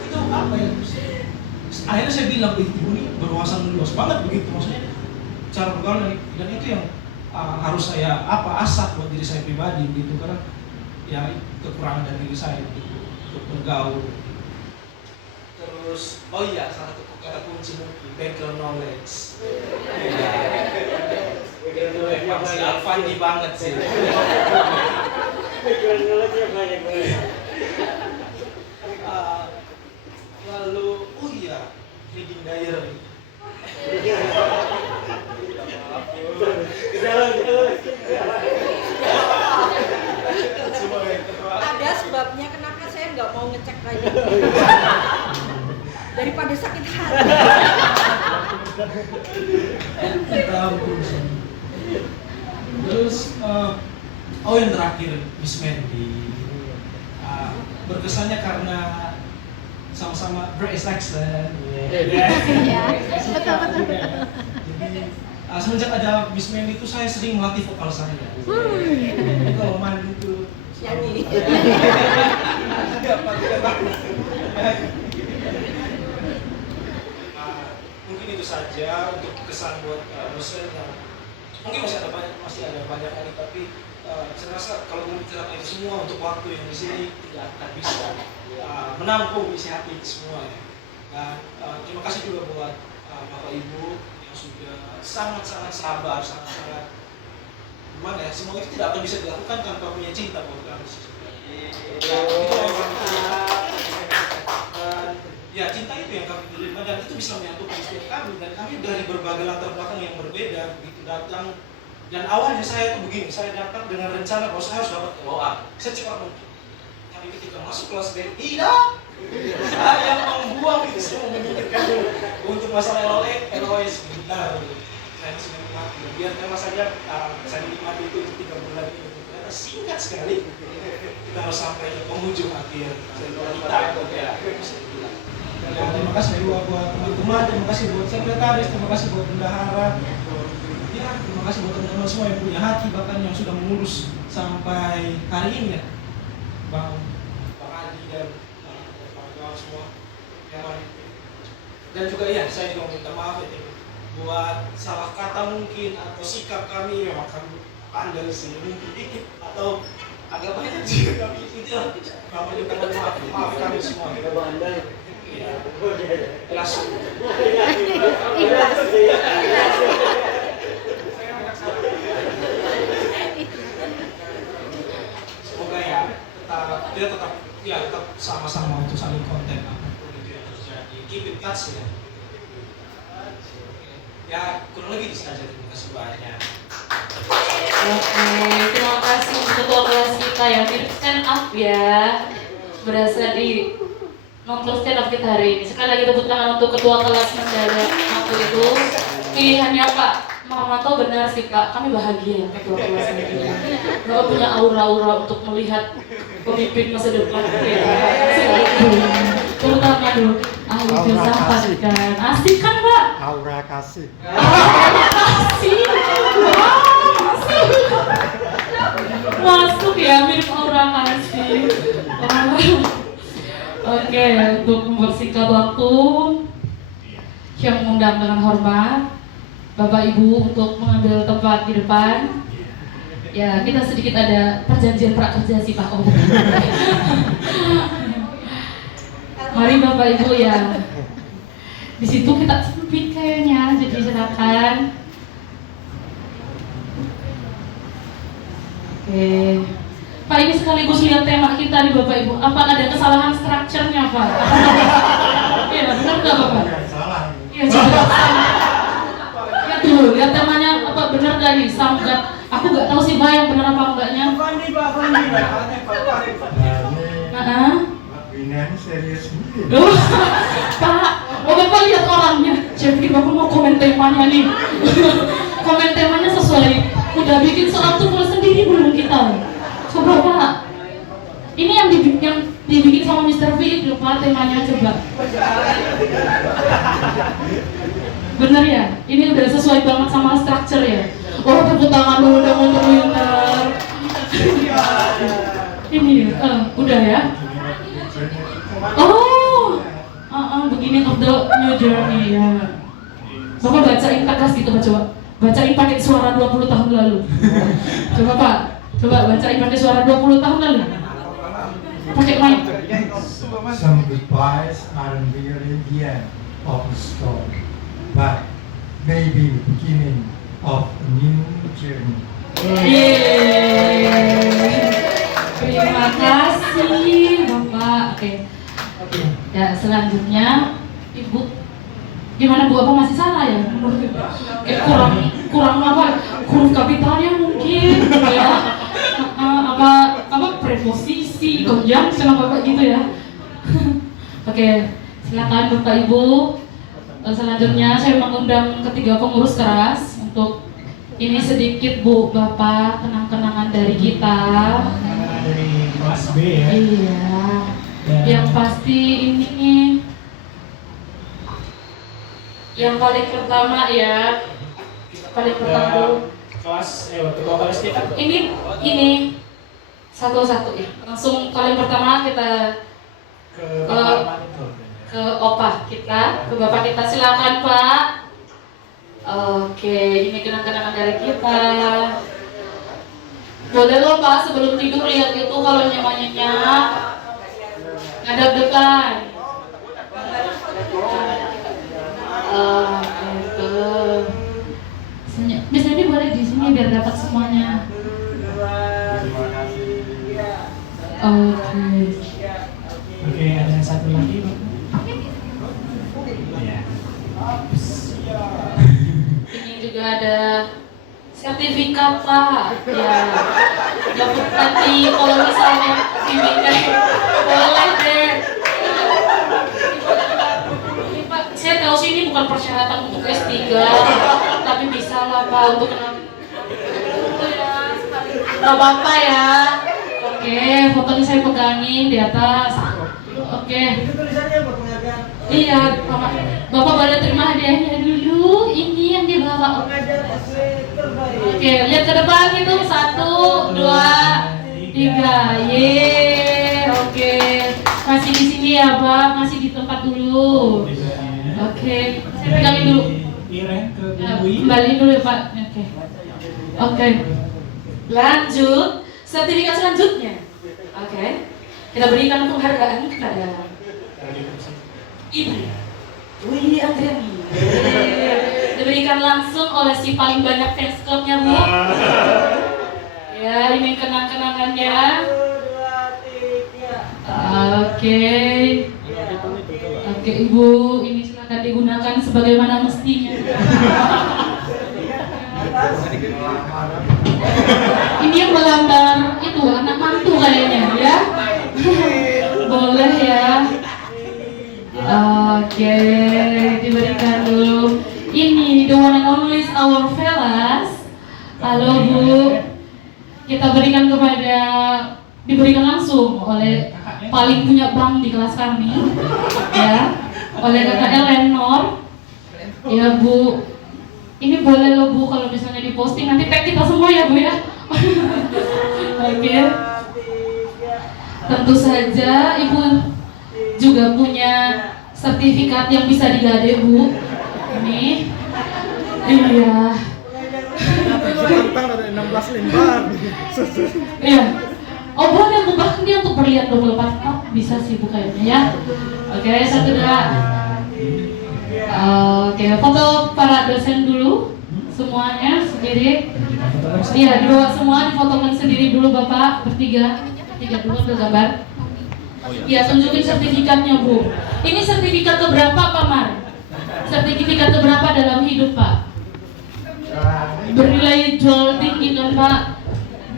Itu apa ya? Akhirnya saya bilang, ibu ini berwawasan luas banget begitu, maksudnya cara bergaul dan itu yang harus saya asah buat diri saya pribadi gitu, karena ya kekurangan dari diri saya gitu, untuk bergaul. Terus oh iya, salah satu kata kunci mungkin background knowledge. Itu memang si Alfandi banget sih. Background knowledge yang banyak banget. Lalu oh iya, reading diary. Ada sebabnya kenapa saya nggak mau ngecek lagi daripada sakit hati. Terus yang terakhir Miss Mandy berkesannya karena sama-sama Grace Jackson. Iya, betul. Jadi semenjak ada Miss Mandy itu saya sering melatih vokal saya. Jadi kalau main itu Nyanyi. Mungkin itu saja untuk kesan buat dosen yang mungkin masih ada banyak lagi, tapi saya rasa kalau membicarakan itu semua untuk waktu yang di sini tidak akan bisa menampung isi hati itu semua ya. Dan terima kasih juga buat Bapak Ibu yang sudah sangat-sangat sabar, sangat-sangat gimana ya, semua itu tidak akan bisa dilakukan tanpa punya cinta buat kami. Ya cinta itu yang kami terima dan itu bisa menyatukan setiap kami, dan kami dari berbagai latar belakang yang berbeda begitu datang. Dan awalnya saya itu begini, saya datang dengan rencana bahwa saya harus dapat LOA secepat mungkin. Tapi ketika masuk kelas B, tidak, saya membuang itu semua, memikirkan untuk masalah LOA sebentar. Saya sudah nikmati, biarkan saja saya nikmati itu untuk 3 bulan ini. Ternyata singkat sekali. Kita harus sampai ke penghujung akhir kita ya. Ya, terima kasih juga buat teman-teman, terima kasih buat sekretaris, terima kasih buat bendahara. Ya, terima kasih buat teman-teman semua yang punya hati, bahkan yang sudah mengurus sampai hari ini ya. Bang Adi dan kawan-kawan semua. Ya, dan juga ya, saya juga minta maaf ya buat salah kata mungkin atau sikap kami, memang kami pandai sih mungkin dikit atau agak banyak juga kami itu kami minta maaf kami semua. Ya, ikhlas. Semoga ya tetap sama-sama untuk saling konten apapun itu yang terjadi. Keep it touch ya. Ya kurang lebih itu saja. Terima kasih banyak. Oke, terima kasih untuk ketua kelas kita ya. Mirip stand up ya. Berasa di nonton stand up kita hari ini. Sekali lagi tepuk tangan untuk ketua kelas mendadak waktu itu. Pilihannya Pak Mahamanto benar sih Pak. Kami bahagia ketua kelas ini. Bapak punya aura-aura untuk melihat pemimpin masa depan. Ya. Terutama dulu ahli filsafat kan. Asik kan Pak? Aura kasih. Kasih. Wow, asik. Masuk ya mirip aura kasih. Oke, untuk mempersingkat waktu, yang mengundang dengan hormat Bapak Ibu untuk mengambil tempat di depan. Ya, kita sedikit ada perjanjian prakerja sih Pak. Oh. Mari Bapak Ibu ya. Di situ kita sempit kayaknya, jadi silakan. Oke. Pak, ini sekaligus lihat tema kita nih Bapak Ibu. Apa ada kesalahan strukturnya Pak? Iya, benar nggak Bapak? Salah. Iya, coba. Lihat dulu, lihat temanya apa benar nggak nih? Samgat. Aku nggak tahu sih Pak yang benar apa enggaknya. Ini serius nih. Pak, Bapak lihat orangnya. Saya pikir Bapak mau komen temanya nih. Komen temanya sesuai. Udah bikin soal tumpul sendiri belum kita? Coba Pak. Ini yang dibikin sama Mr. Philip loh Pak, temanya coba. Bener ya? Ini udah sesuai banget sama structure ya? Oh, tepuk tangan dulu dong untuk Winter. Ini udah ya? Oh, beginning of the new journey ya. Bapak bacain tegas gitu Pak, coba. Bacain pakai suara 20 tahun lalu. Coba Pak, coba bacain pakai suara 20 tahun lalu. Pakai mic. Some goodbyes aren't really the end of the story, but maybe the beginning of a new journey. Terima kasih Bapak. Oke. Ya, selanjutnya Ibu gimana Bu, apa masih salah ya? Kurang apa? Huruf kapitalnya mungkin ya. Apa preposisi, conjunction apa gitu ya. Oke, silakan Bapak Ibu. Selanjutnya saya mengundang ketiga pengurus keras untuk ini sedikit Bu, Bapak, kenang-kenangan dari kita. Dari kelas B ya. Iya. Yang pasti ini yang paling pertama ya, paling pertama dulu. Kelas, ketua kelas kita. Ini satu-satu ya. Langsung paling pertama kita Ke Pak itu. ke opa kita, ke bapak kita, silakan Pak. Oke, ini kenang-kenangan dari kita. Boleh loh Pak sebelum tidur lihat itu kalau nyenyak-nyenyak, nggak deg-degan. Gitu. Bisa ini boleh di sini biar dapat semuanya. Oke. Oke, ada yang satu lagi. Ya. Ini juga ada sertifikat Pak. Ya. Dapat nanti kalau misalnya sertifikat boleh deh. Ini Pak, saya tahu sih ini bukan persyaratan untuk S3, tapi bisa lah Pak untuk kenal. Itu ya, nggak apa-apa ya. Oke, fotonya saya pegangin di atas. Oke. Iya, Bapak boleh terima hadiahnya dulu. Ini yang dibawa. Oke, lihat ke depan itu 1, 2, 3. Ye, oke. Masih di sini ya Pak, masih di tempat dulu. Oke, saya pegangin dulu. Iren ke Ya, Bui. kembali dulu ya Pak. Oke. Oke. Lanjut. Sertifikat selanjutnya. Oke. Kita berikan penghargaan kepada Ibu Widi Andriani. Diberikan langsung oleh si paling banyak fans clubnya Bu. Ya, ini kenang-kenangannya. Oke. Oke Ibu, ini silakan digunakan sebagaimana mestinya. Ini yang melambang itu anak mantu kayaknya ya. Boleh ya. Oke, diberikan dulu. Ini the one and only our fellas. Halo Bu. Kita berikan diberikan langsung oleh paling punya bank di kelas kami. Ya, oleh Kakak Eleanor. Ya Bu. Ini boleh loh Bu kalau misalnya diposting nanti tag kita semua ya Bu ya. Oke. Tentu saja Ibu juga punya sertifikat yang bisa digade Bu. Ini. Iya. Ada 16 lembar. Iya. Oh boleh Bu, bahkan dia untuk berlian 24 oh, bisa sih Bu kayaknya ya. Oke, 1, 2. Oke, foto para dosen dulu semuanya sendiri. Iya, dibawa semua, difotokan sendiri dulu Bapak bertiga dulu ambil gambar. Iya, tunjukin sertifikatnya Bu. Ini sertifikat keberapa Pak Mar? Sertifikat keberapa dalam hidup Pak? Bernilai jual tinggi kan Pak?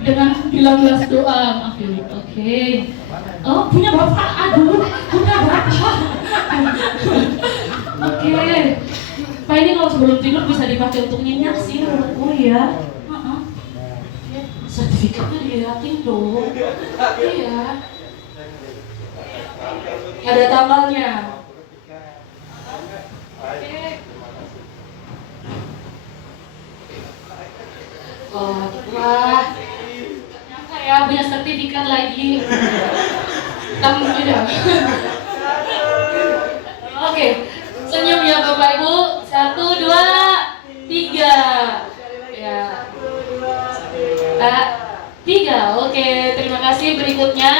Dengan 19 doa. Oke. Oh punya Bapak? Aduh, punya Bapak. Oke. Pak ini kalau sebelum tidur bisa dipakai untuk nyenyak sih menurutku ya. Sertifikatnya dilihatin dong. Iya. Ada tanggalnya. Oke. Oh, wah. Nyangka ya punya sertifikat lagi. Kamu tidak. Oke. Senyum ya Bapak Ibu. 1, 2, 3. Ya. 3. Oke, terima kasih. Berikutnya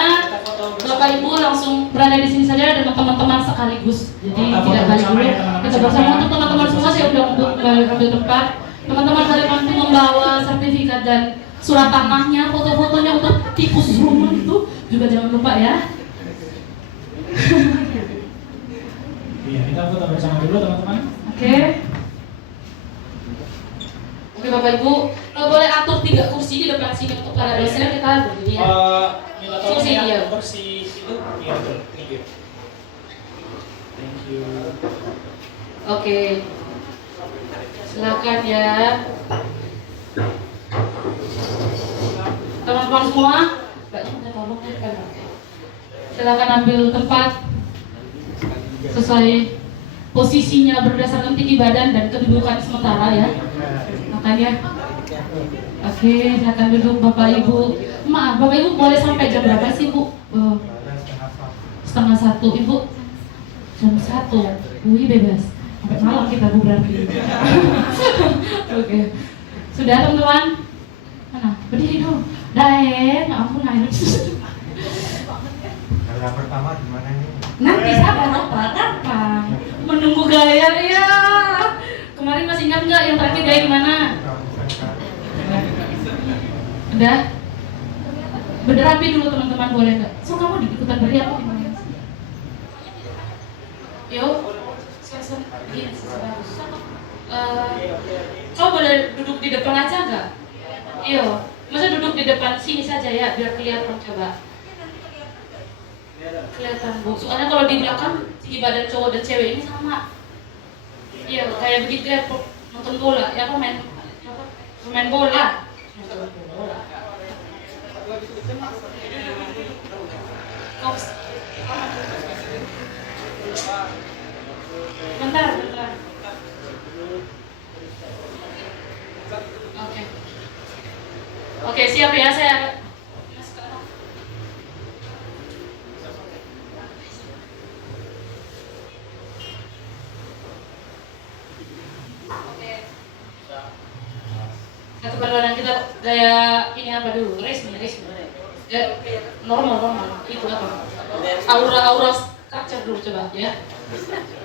Bapak Ibu langsung berada di sini saja dengan teman-teman sekaligus. Jadi tidak balik dulu. Kita bersama untuk teman-teman semua saya udah untuk ambil tempat. Teman-teman kalian mampu membawa sertifikat dan surat tanahnya, foto-fotonya untuk tikus rumah itu juga jangan lupa ya. Iya, kita foto bersama dulu teman-teman. Oke. Oke Bapak Ibu, boleh atur 3 kursi di depan sini untuk para dosen kita berdiri ya. Minta Kursi tolong dia. ya, kursi itu. Iya betul. Thank you. Thank you. Oke. Silakan ya. Teman-teman semua, Mbaknya minta tolong ya. Silakan ambil tempat sesuai posisinya berdasarkan tinggi badan dan kedudukan sementara ya. Makan ya. Oke, silakan duduk Bapak Ibu. Maaf, Bapak Ibu boleh sampai jam berapa sih Bu? Setengah satu, Ibu. Jam 1. Wih bebas. Sampai malam kita Bu berarti. Oke. Sudah teman-teman? Mana? Berdiri dulu. Daen, ya ampun air. Yang pertama gimana nih? Nanti sabar Bapak, gampang. Menunggu gaya ya. Kemarin masih ingat nggak yang terakhir gaya gimana? Udah? Berderapi dulu teman-teman, boleh nggak? So kamu ikutan berdiri apa gimana? Yuk, kau boleh duduk di depan aja nggak? Iya, masa duduk di depan sini saja ya, biar kelihatan coba. Kelihatan Bu, soalnya kalau di belakang tinggi badan cowok dan cewek ini sama. Iya, kayak begitu ya, nonton bola, ya apa main bola. Nonton bola. Bentar. Oke, siap ya saya. Satu perlawanan kita gaya ini apa dulu? Resmi. Normal. Itu apa? Aura kaca dulu coba ya.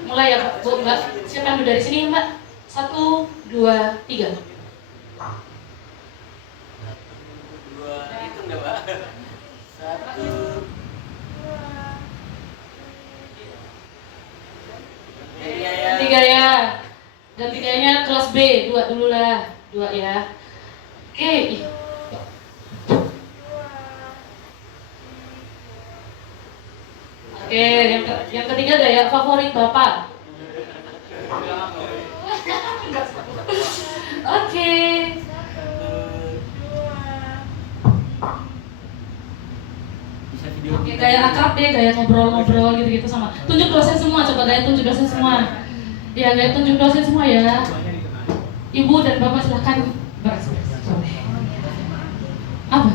Mulai ya Bu, Mbak. Siapa dulu dari sini Mbak? 1, 2, 3. 2 itu enggak, Mbak? 1 3 ya. Dan 3-nya kelas B, 2 dulu lah. 2 ya. Oke. Oke, yang ketiga gaya favorit Bapak. Oke. Oke, gaya akrab deh, gaya ngobrol-ngobrol gitu-gitu sama. Tunjuk dosen semua, coba gaya tunjuk dosen semua. Ya, gaya tunjuk dosen semua ya. Ibu dan Bapak silahkan berekspresi. Apa?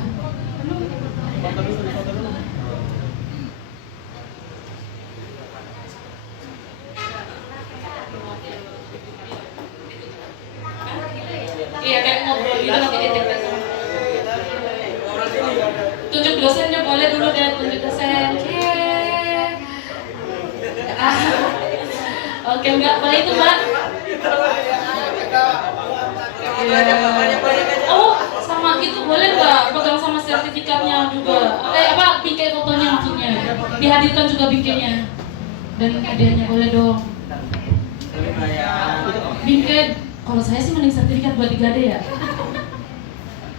Iya, kayak ngobrol gitu nanti ditektek. Tunjuk dosennya boleh dulu deh, tunjuk dosen. Oke, enggak boleh itu Mbak. Oh, sama itu boleh nggak? Pegang sama sertifikatnya juga. Bingkai fotonya maksudnya. Dihadirkan juga bingkainya. Dan hadiahnya boleh dong. Bingkai, kalau saya sih mending sertifikat buat digade ya.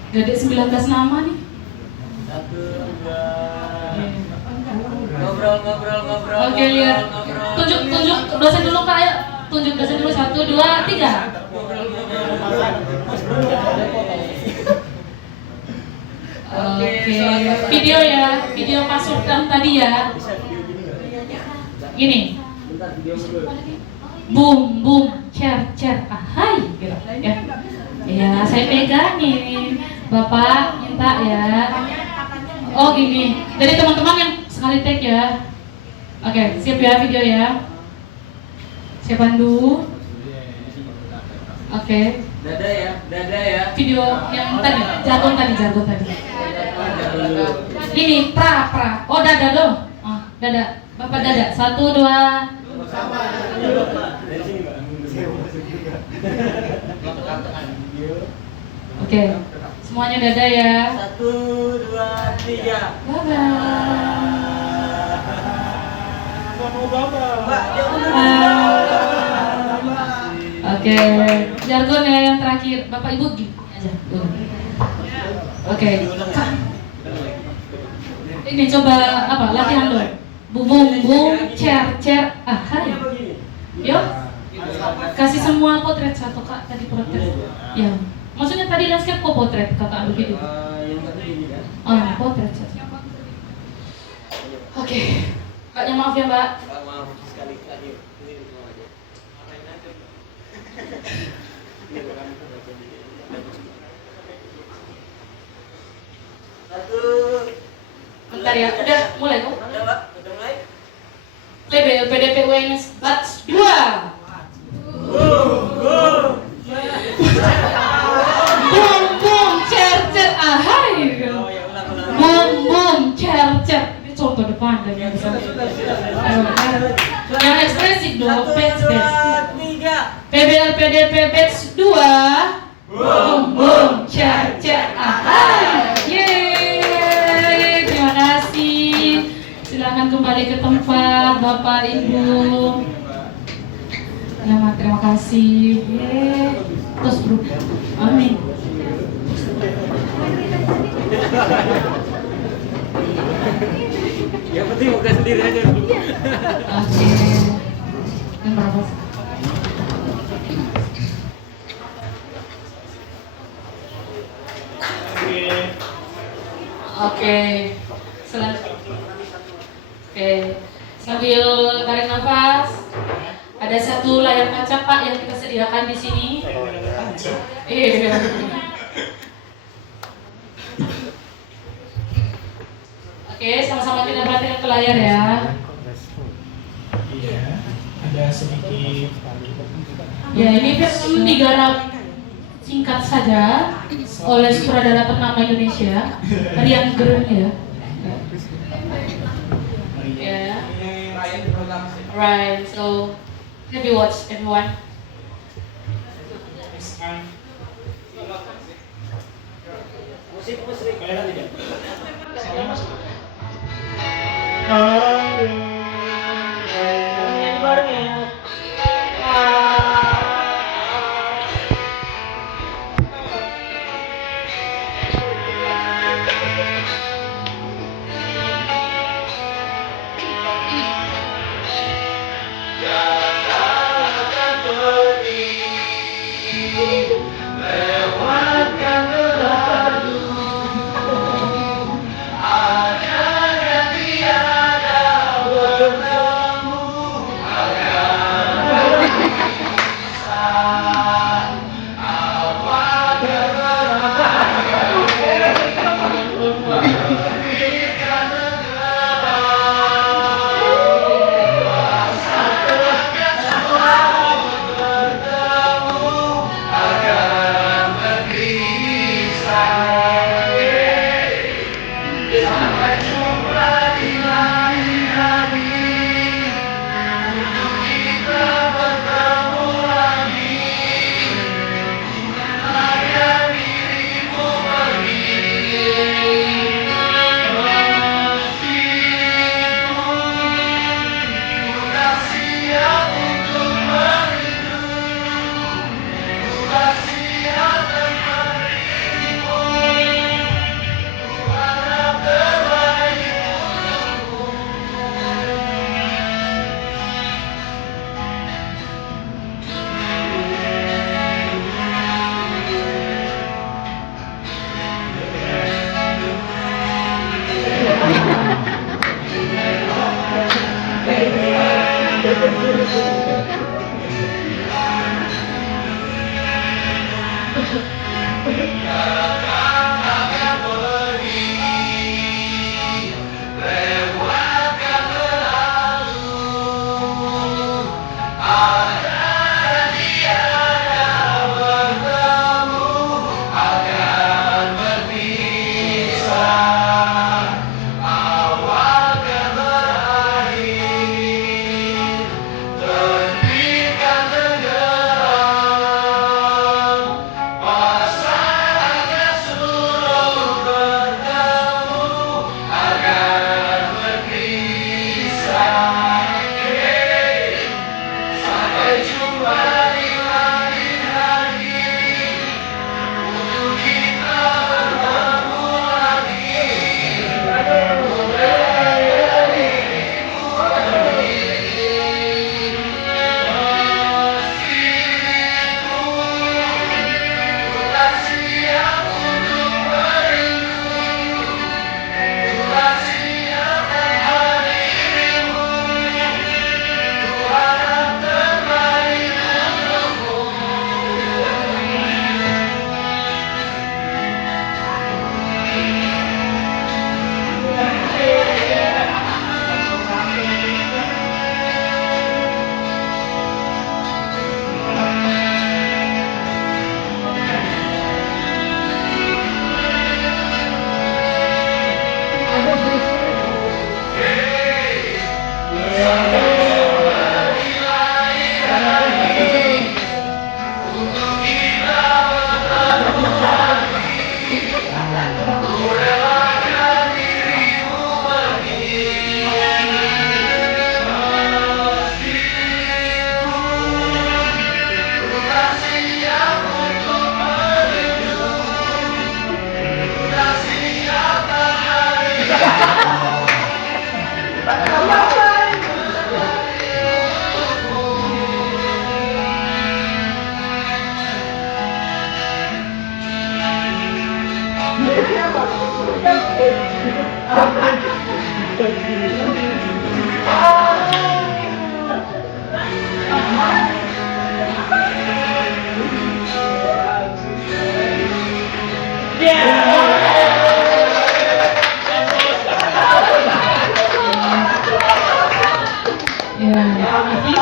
Gade 19 nama nih. Ngobrol. Oke, lihat. Tunjuk dosen dulu Kak, ayo. Tunjuk dosen dulu 1, 2, 3. Oke, video ya, video pasukan tadi ya. Gini. Boom, cer, ahai gitu ya. Ya, saya pegangin. Bapak minta ya. Oh gini, dari teman-teman yang sekali take ya. Oke, siap ya video ya. Siap Pandu. Oke. Dada ya. Video yang tadi, jargon tadi. Ini pra. Oh dada dong. Oh, dada. Bapak dada. 1, 2. Oke. Semuanya dada ya. 1, 2, 3. Oke, jargon ya yang terakhir. Bapak Ibu gini aja. Oke. Ini coba apa? Latihan dulu. Bum, cer, ahai. Yuk. Kasih semua potret satu Kak tadi potret. Ya. Maksudnya tadi landscape kok potret Kakak begitu. Yang tadi ini kan. Oh, potret satu. Oke. Kaknya maaf ya Mbak. Maaf sekali lagi. Ini Satu. Bentar ya, udah mulai kok. Udah, Pak. Udah mulai. PDP UNS Batch 2. Boom boom cer cer ahai. Boom boom cer cer. Ini contoh depan dan yang bisa. Yang ekspresif dong, batch batch. Tiga. PBL PDP Batch 2. Boom boom cer cer ahai. Yeay, terima kasih. Silakan kembali ke tempat Bapak Ibu. Ya, Ma, terima kasih. Yeay. Terus bro. Amin. Yang penting buka sendiri aja dulu. Oke. Yang berapa sih? Oke. Oke. Sambil tarik nafas. Ada satu layar kaca Pak yang kita sediakan di sini. Iya. Oke, sama-sama kita perhatikan ke layar ya. Iya, ada sedikit. Ya, ini film digarap singkat saja oleh sutradara ternama Indonesia, Rian Gerung ya. Ya. Right, so have you watched everyone? Musik. Kalian tidak? Saya masuk. Nyanyi bareng ya. permisi.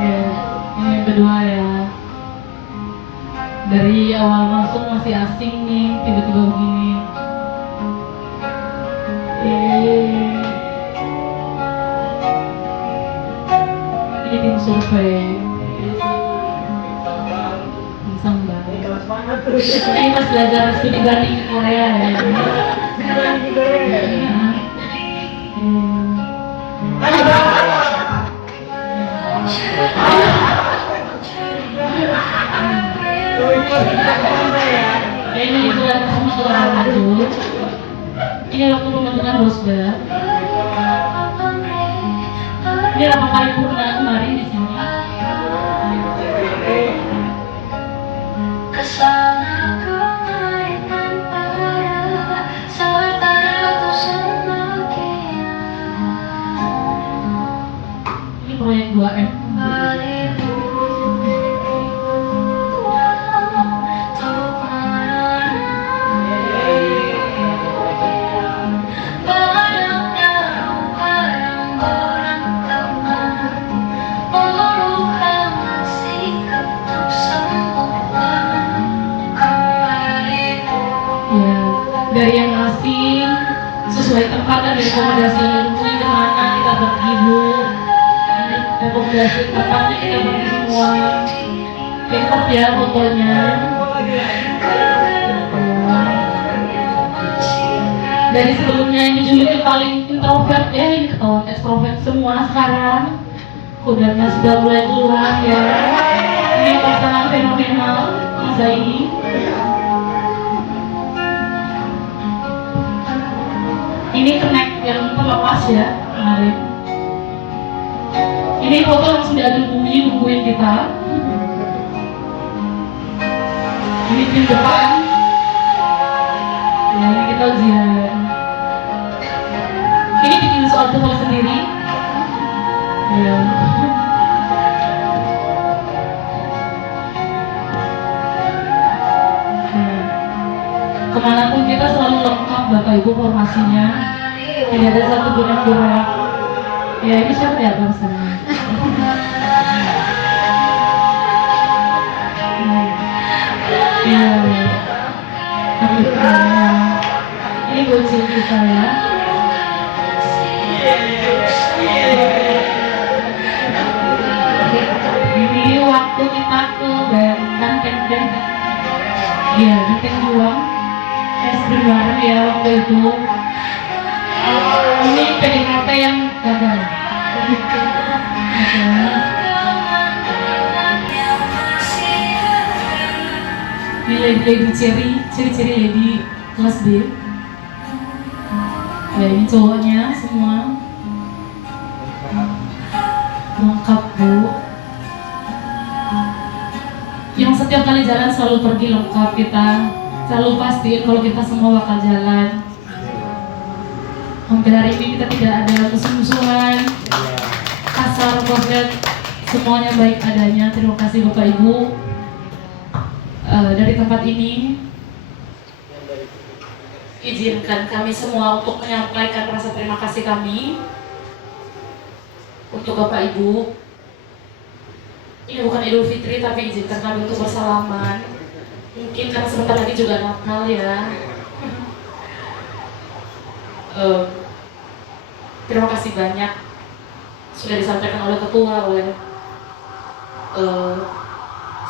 Ya, ini yang kedua ya. Dari awal masuk masih asing nih, tiba-tiba begini. Ini tim survei. Sang banget. Ini pas belajar studi banding ke Korea ya. Kayaknya itu sama orang lanjut. Ini waktu pembentukan Rosda. Ini rapat paripurna kemarin di sini. Ini proyek 2M. Dari yang asing sesuai tempat dan rekomendasi ilmu kemana kita pergi bu, rekomendasi tempatnya kita pergi semua, rekod ya fotonya. Dari sebelumnya ini Juli paling introvert ya, ini ketahuan extrovert semua sekarang, kudanya sudah mulai keluar ya. Ini pasangan fenomenal masa ini. Ini connect yang terlepas ya kemarin. Ini foto langsung diambil nungguin kita. Ini tim depan. Ya, ini kita ujian. Ini bikin soal tuval sendiri. Ya. Kemanapun kita selalu lengkap Bapak Ibu formasinya. Tidak ada satu pun yang kurang. Ya ini siapa ya barusan? Iya. Ini kunci kita ya. Ini waktu kita ke Banteng. Iya, Banteng Juang. Krim bareng ya waktu itu. Ini PDKT yang gagal. Ini lady ciri-ciri lady kelas B. Ya ini cowoknya semua lengkap bu. Yang setiap kali jalan selalu pergi lengkap kita. Selalu pastiin kalau kita semua bakal jalan. Hampir hari ini kita tidak ada musuh-musuhan, kasar, kornet, semuanya baik adanya. Terima kasih Bapak Ibu. Dari tempat ini, izinkan kami semua untuk menyampaikan rasa terima kasih kami untuk Bapak Ibu. Ini bukan Idul Fitri, tapi izinkan kami untuk bersalaman. Mungkin karena sebentar lagi juga Natal ya. Terima kasih banyak sudah disampaikan oleh ketua, oleh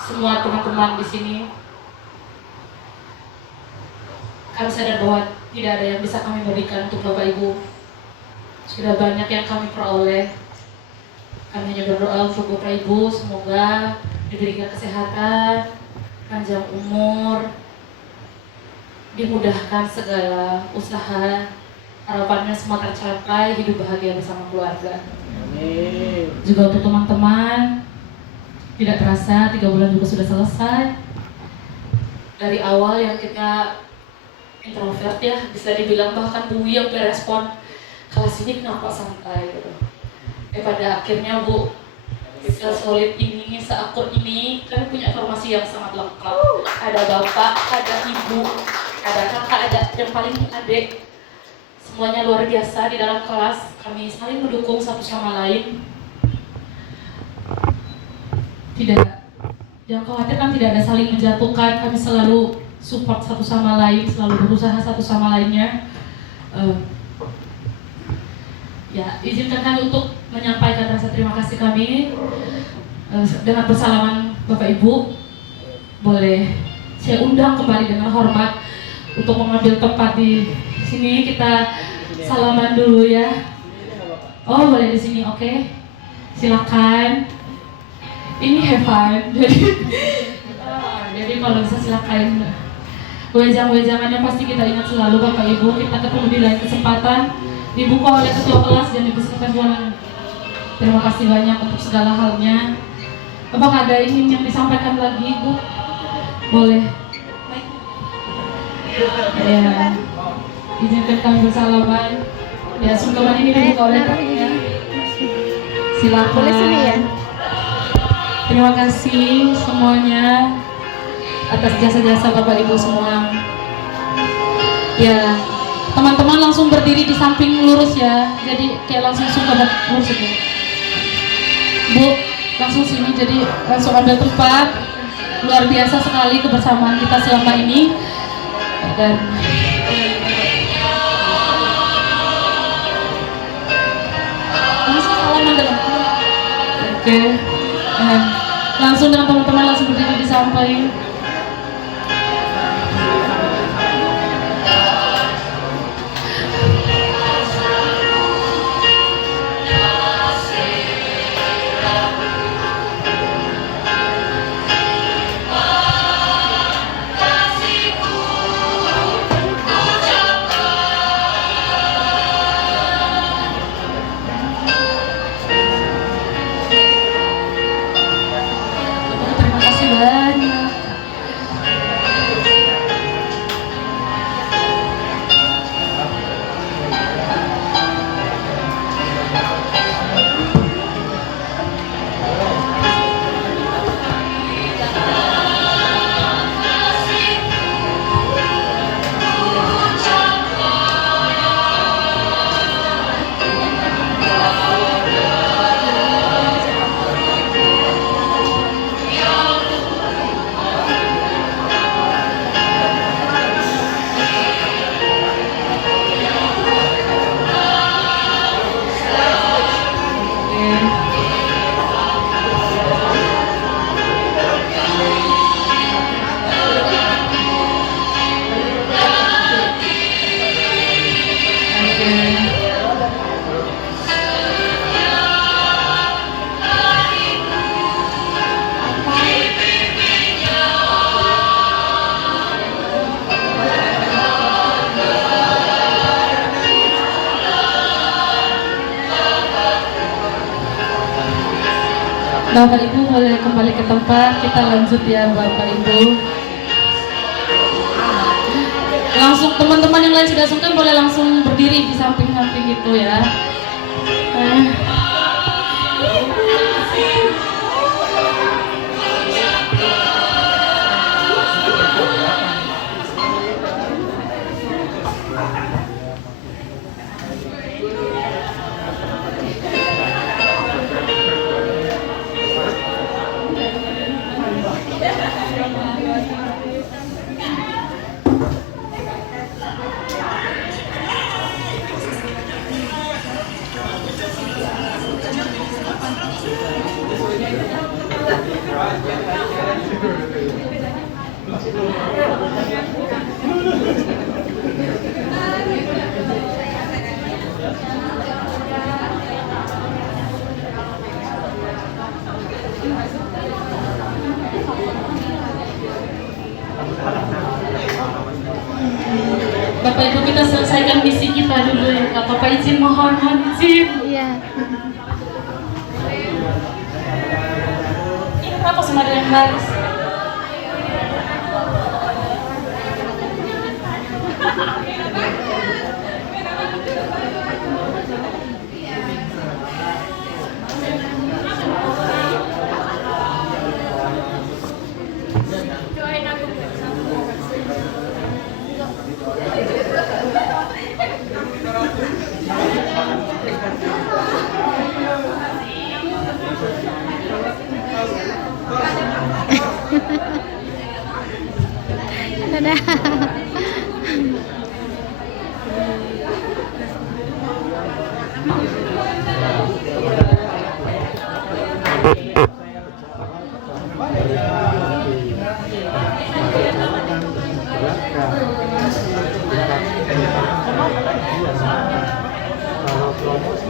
semua teman-teman di sini. Kami sadar bahwa tidak ada yang bisa kami berikan untuk Bapak Ibu. Sudah banyak yang kami peroleh. Kami hanya berdoa untuk Bapak Ibu semoga diberikan kesehatan, panjang umur, dimudahkan segala usaha, harapannya semua tercapai, hidup bahagia bersama keluarga. Amin. Juga untuk teman-teman, tidak terasa 3 bulan juga sudah selesai. Dari awal yang kita introvert ya, bisa dibilang bahkan Bu yang berespon kelas ini kenapa santai gitu. Pada akhirnya Bu, kita solid ini, seakur ini, kami punya informasi yang sangat lengkap. Ada Bapak, ada Ibu, ada kakak, ada yang paling adik. Semuanya luar biasa di dalam kelas. Kami saling mendukung satu sama lain. Jangan khawatir, kan tidak ada saling menjatuhkan. Kami selalu support satu sama lain, selalu berusaha satu sama lainnya. Ya, izinkan kami untuk menyampaikan rasa terima kasih kami dengan bersalaman Bapak Ibu. Boleh saya undang kembali dengan hormat untuk mengambil tempat di sini. Kita salaman dulu ya. Oh, boleh di sini, oke. Silakan. Ini have fun. Jadi kalau bisa silakan. Wejang-wejangannya pasti kita ingat selalu Bapak Ibu. Kita ketemu di lain kesempatan. Dibuka oleh ketua kelas dan Ibu Sekretaris. Terima kasih banyak untuk segala halnya. Apakah ada yang disampaikan lagi, Bu? Boleh. Ya. Izinkan kami bersalaman. Ya, sungkeman ini dibuka oleh ketua. Silakan. Boleh sini ya. Terima kasih semuanya atas jasa-jasa Bapak Ibu semua. Ya, teman-teman langsung berdiri di samping lurus ya. Jadi kayak langsung sungkeman lurus aja. Bu, langsung sini, jadi langsung ambil tempat. Luar biasa sekali kebersamaan kita selama ini. Dan salaman dalam. Oke. Langsung dengan teman-teman langsung berdiri di samping. Bapak Ibu boleh kembali ke tempat, kita lanjut ya Bapak Ibu. Langsung teman-teman yang lain sudah sungkan boleh langsung berdiri di samping-samping gitu ya. Bapak Ibu, kita selesaikan misi kita dulu ya. Bapak izin, mohon izin. Iya. Ini kenapa semua ada yang baris? Kalau promosi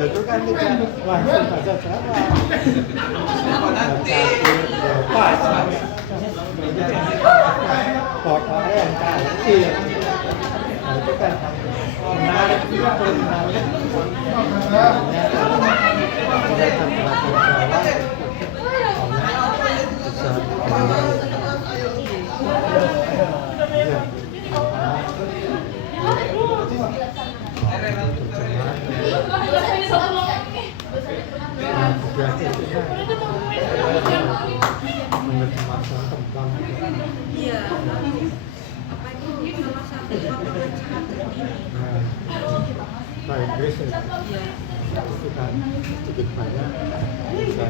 itu kan kita langsung bahasa Jawa. Pokoknya yang kecil itu kan menarik juga menarik. Iya. Apa ini salah satu pameran sangat tertinggi. Bahasa Inggris Iya. itu kan sedikit banyak bisa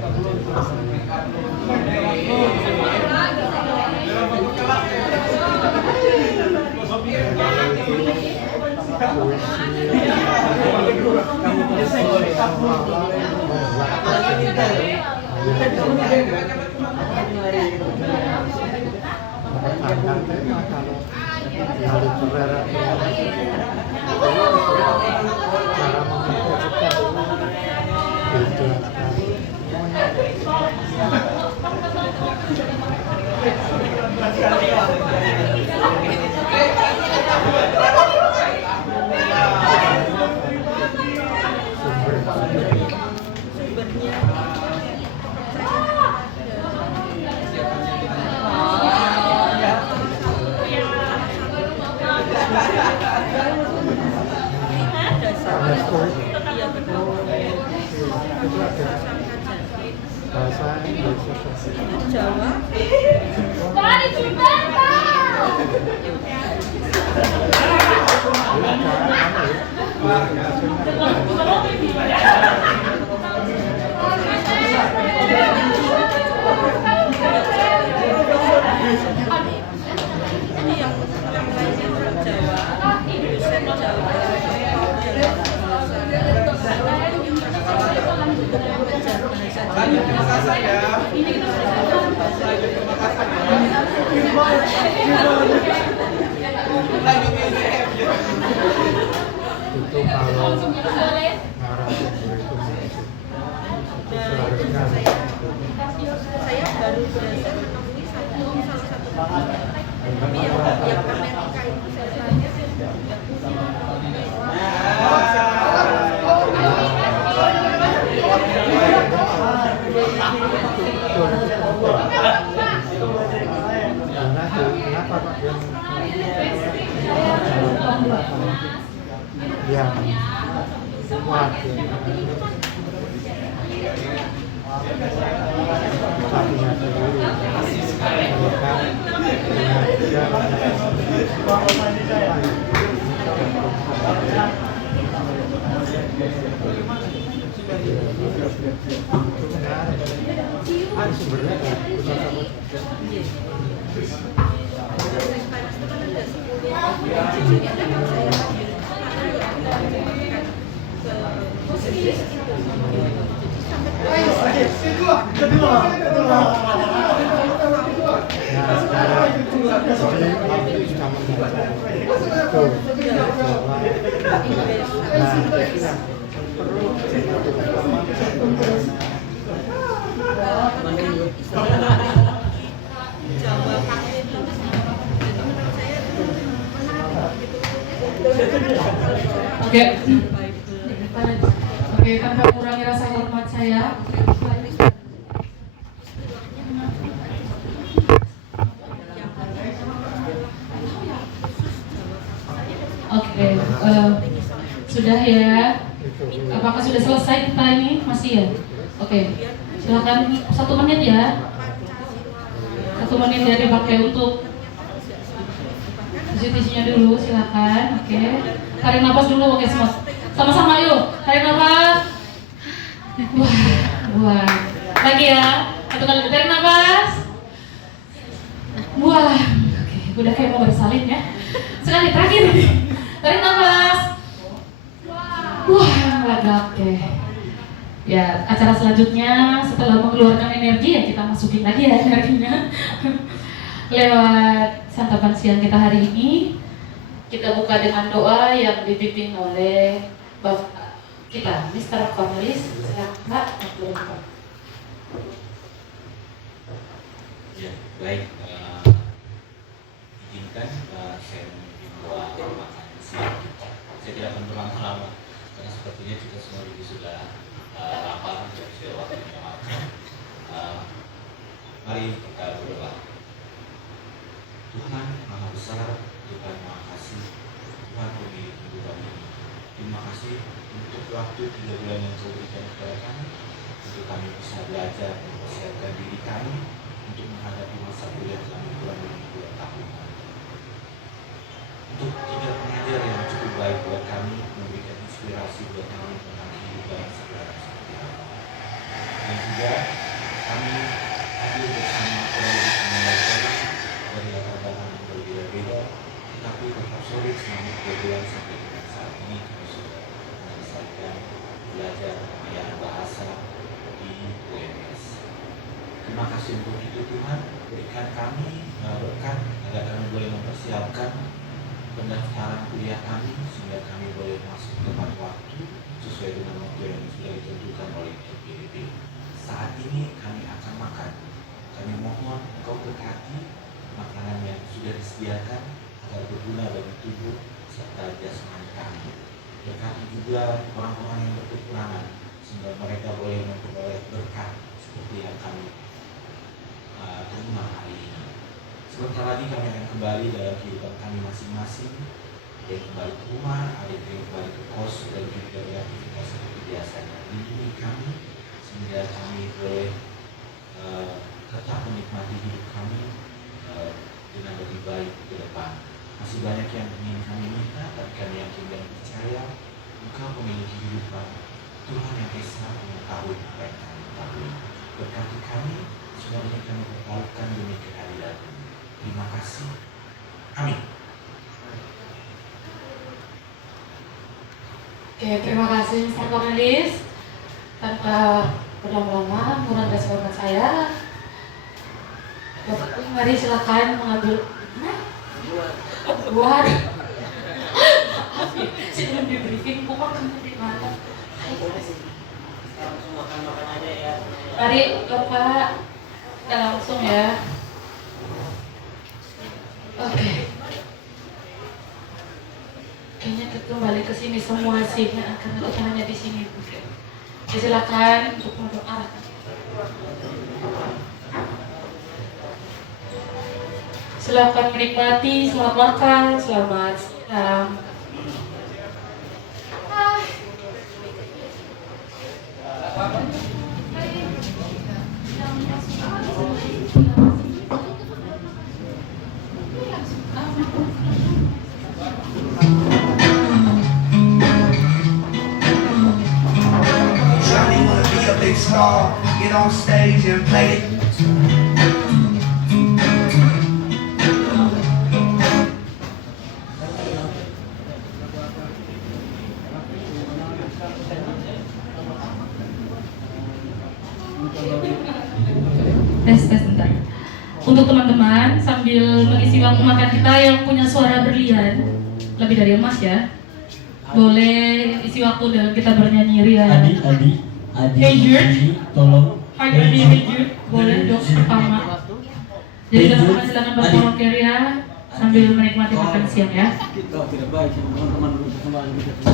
Jawa. Ini yang lainnya orang Jawa, dosen Jawa, itu kalau narasumber itu musik itu seharusnya Saya baru belajar menemui salah satu tapi yang Amerika itu saya tanya kenapa Pak yang kuat punya sendiri mereka kan sebenarnya nah sekarang jadi sudah membaca itu Jawa Oke. Oke, tanpa mengurangi rasa hormat saya. Oke, sudah ya. Apakah sudah selesai kita ini? Masih ya? Oke, silakan 1 menit ya. 1 menit ya dipakai untuk isi-isinya dulu, silakan. Oke, tarik nafas dulu. Oke, semua sama-sama yuk. Tarik nafas. Wah. Lagi ya. 1 kali tarik nafas. Wah. Oke, udah kayak mau bersalin ya. Sekali terakhir. Tarik nafas. Wah, lega. Oke. Ya, acara selanjutnya setelah mengeluarkan energi ya kita masukin lagi ya energinya. Lewat santapan siang kita hari ini, kita buka dengan doa yang dipimpin oleh Bapak kita, Mr. Cornelis. Silakan, Pak. Ya, baik. Izinkan saya memimpin doa makan siang kita. Saya tidak akan berlama-lama karena sepertinya kita semua ini sudah lapar dan sudah waktunya makan. Mari kita berdoa. Tuhan Maha Besar, Tuhan Maha Kasih, Tuhan pemilik kehidupan ini. Terima kasih untuk waktu 3 bulan yang Kau berikan kepada kami, untuk kami bisa belajar mempersiapkan diri kami untuk menghadapi masa kuliah kami kurang lebih 2 tahun. Untuk 3 pengajar yang cukup baik buat kami, memberikan inspirasi buat kami tentang kehidupan sekarang seperti apa. Dan juga kami hadir bersama orang-orang dari latar belakang yang berbeda-beda, tetapi tetap solid selama 3 bulan sampai dengan saat ini kami sudah menyelesaikan belajar pengayaan bahasa di UMS. Terima kasih untuk itu Tuhan, berikan kami berkat agar kami boleh mempersiapkan pendaftaran kuliah kami sehingga kami boleh masuk tepat waktu sesuai dengan waktu yang sudah ditentukan oleh LPDP. Saat ini kami akan makan. Kami mohon Engkau berkati makanan yang sudah disediakan agar berguna bagi tubuh serta jasmani kami. Berkati juga orang-orang yang berkekurangan sehingga mereka boleh memperoleh berkat seperti yang kami terima hari ini. Sebentar lagi kami akan kembali dalam kehidupan kami masing-masing. Ada yang kembali ke rumah, ada yang kembali ke kos, dan juga beraktivitas seperti biasanya. Lindungi kami sehingga kami boleh tetap menikmati hidup kami dengan lebih baik ke depan. Masih banyak yang ingin kami minta, tapi kami yakin dan percaya Engkau pemilik kehidupan, Tuhan yang Esa mengetahui apa yang kami ketahui. Berkati kami, semua ini kami bertaruhkan demi kehadiran. Terima kasih. Amin. Oke, terima kasih Mr. Cornelis. Tanpa berlama-lama, kurang dari hormat saya. Bapak, mari silakan mengambil buat. Sebelum di briefing, pokok kamu di mana? Langsung makan aja ya. Mari Bapak, kita langsung ya. Oke. Kayaknya kita kembali ke sini semua sih, karena kita hanya di sini. Ya, silakan untuk berdoa. Silakan menikmati, selamat makan, selamat siang. Johnny wanna be a big star, get on stage and play it. Tes bentar. Untuk teman-teman sambil mengisi waktu makan kita yang punya suara berlian lebih dari emas ya, boleh isi waktu dengan kita bernyanyi rian. Adi, Hey Jude, tolong. Hey Jude, boleh dong pertama. Jadi teman-teman silakan berkorok ya. sambil menikmati makan siang ya. Kita tidak baik sama teman-teman bersama kita.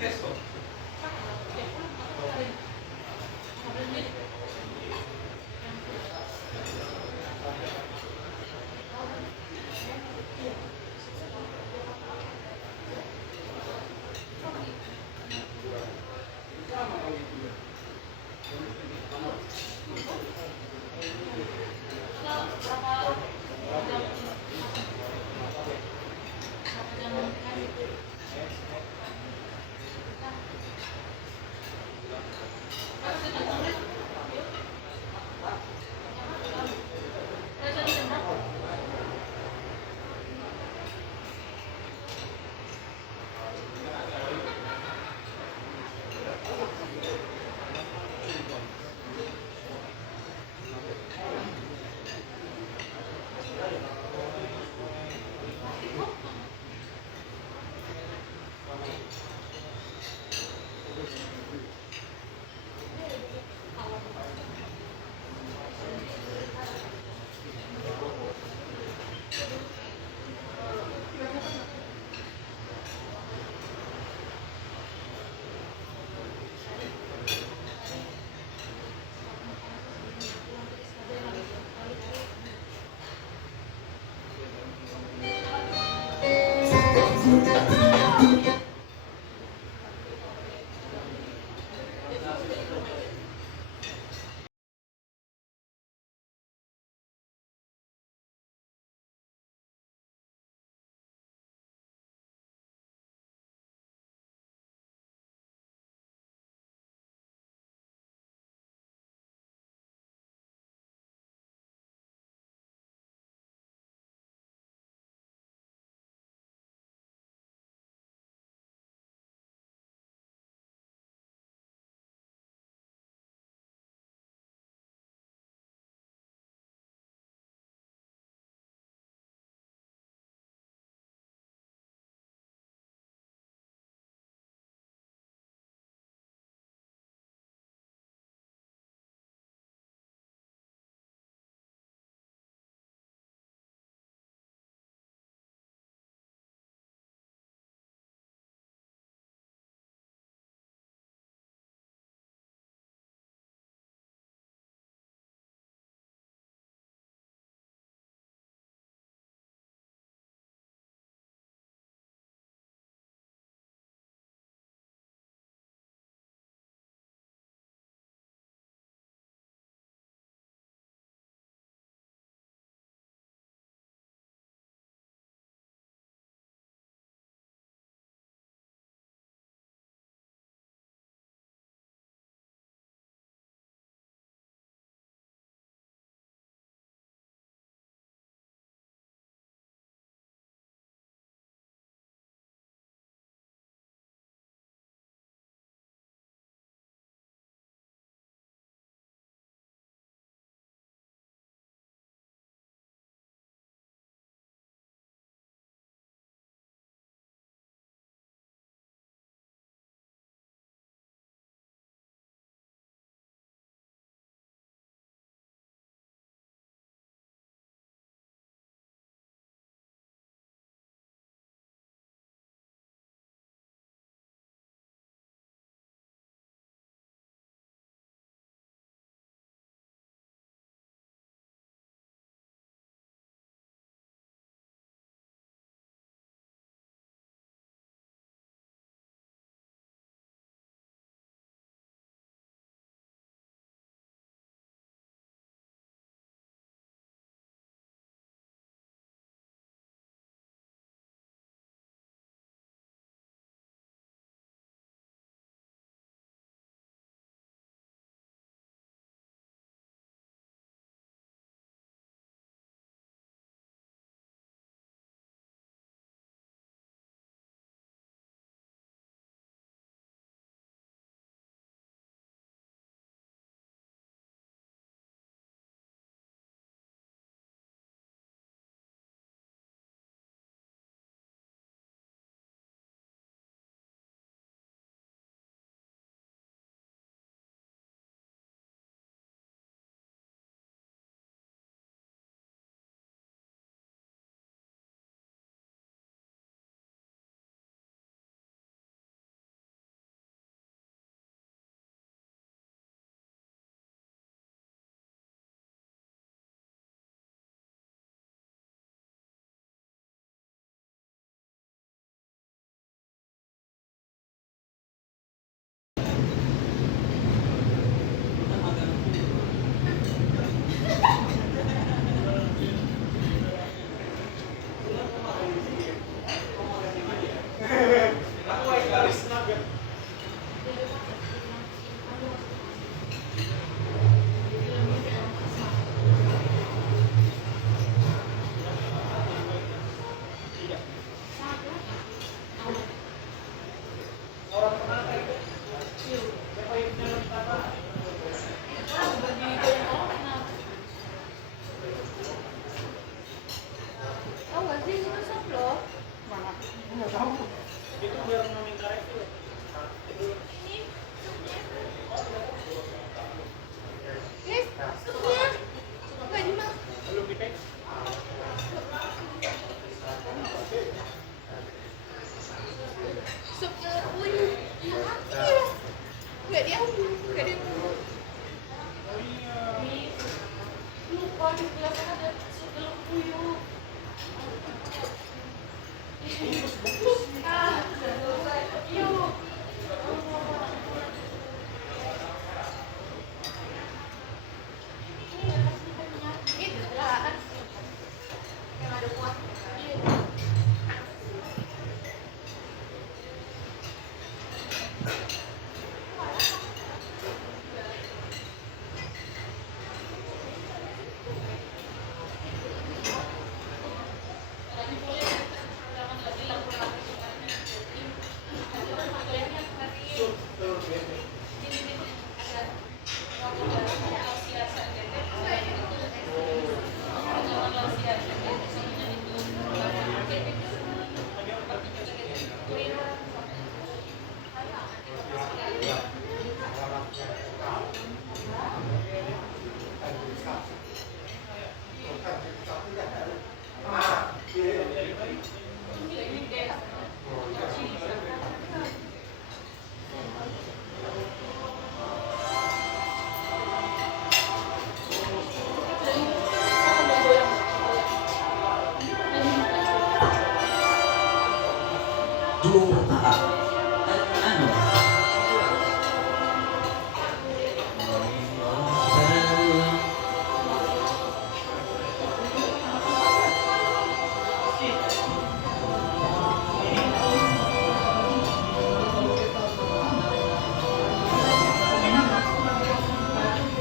Besok.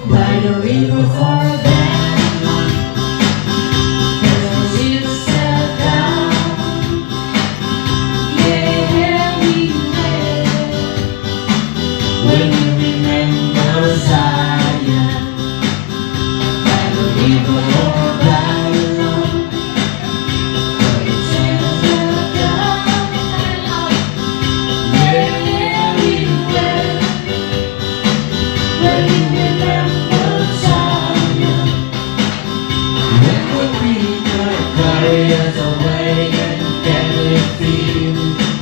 By the river far back, there's a little set down. Yeah, we met when you remember Zion. By the river far back, it's in the dark. Yeah, we met when you remember Zion. When would we carry us away and carry free?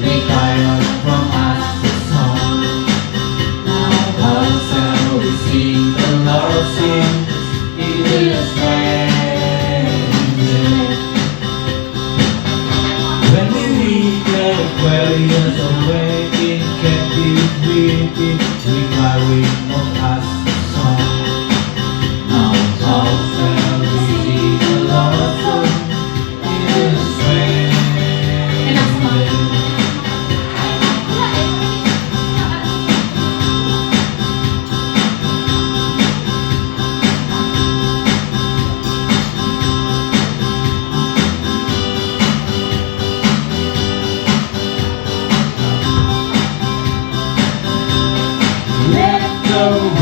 They tired from us the song. Now how shall we sing the Lord sings? It is strength. When we carry us away in captivity, we carry of us the song. Now how shall we see the Lord song? It is strength. Let the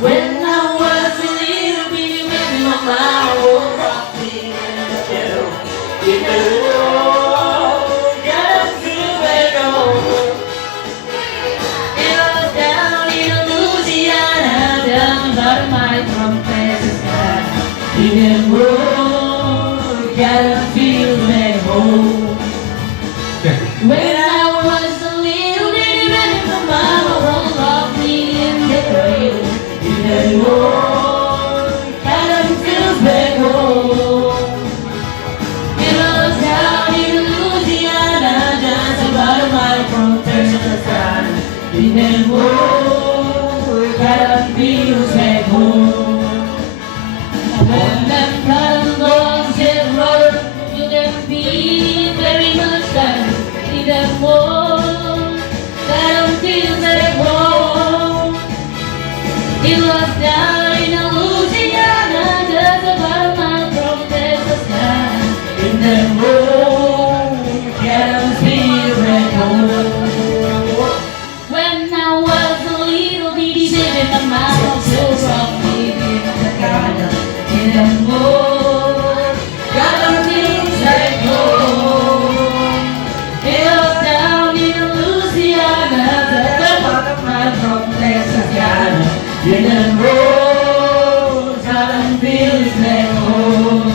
When I was a little bitty baby, my mama would rock me in the show. You know, gotta feel back home. It was down in Louisiana, down by my from Texas. You know, gotta feel back home. When I was a little bitty baby, my mama would rock me in the cradle. Anymore, kind of feels back home. It was down in Louisiana, just about a mile from Texas. Anymore, kind of feels back home. When them cotton balls get rolled, you can be very much time. Anymore, kind of feels back home. It was down in Louisiana, just about a mile from Texas. In the road, can feel back home. When I was a little bitty baby, my mama so rocked me in the garden. In the road, gotta feel back home. It was down in Louisiana, just about a mile from Texas. In the road, cotton fields back home.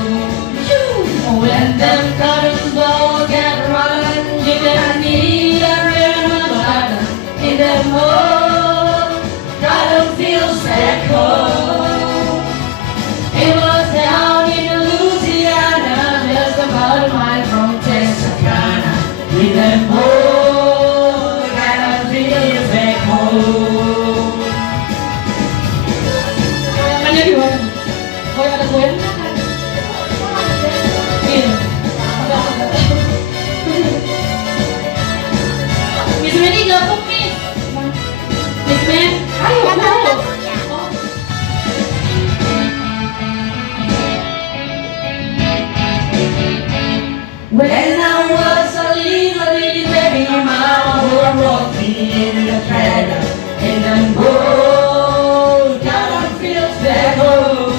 When them cotton balls get rolling, you can be a real garden. In the road, cotton fields back home. It was down in Louisiana, just about a mile from Texarkana. In the road, cotton fields back home. Oh, ada goyang kan? Iya. Miss Mary gabung, Miss. Miss Mary, ayo, ayo. When I was a little bitty baby, my mama would rock me in the cradle. In the road, cotton fields back home.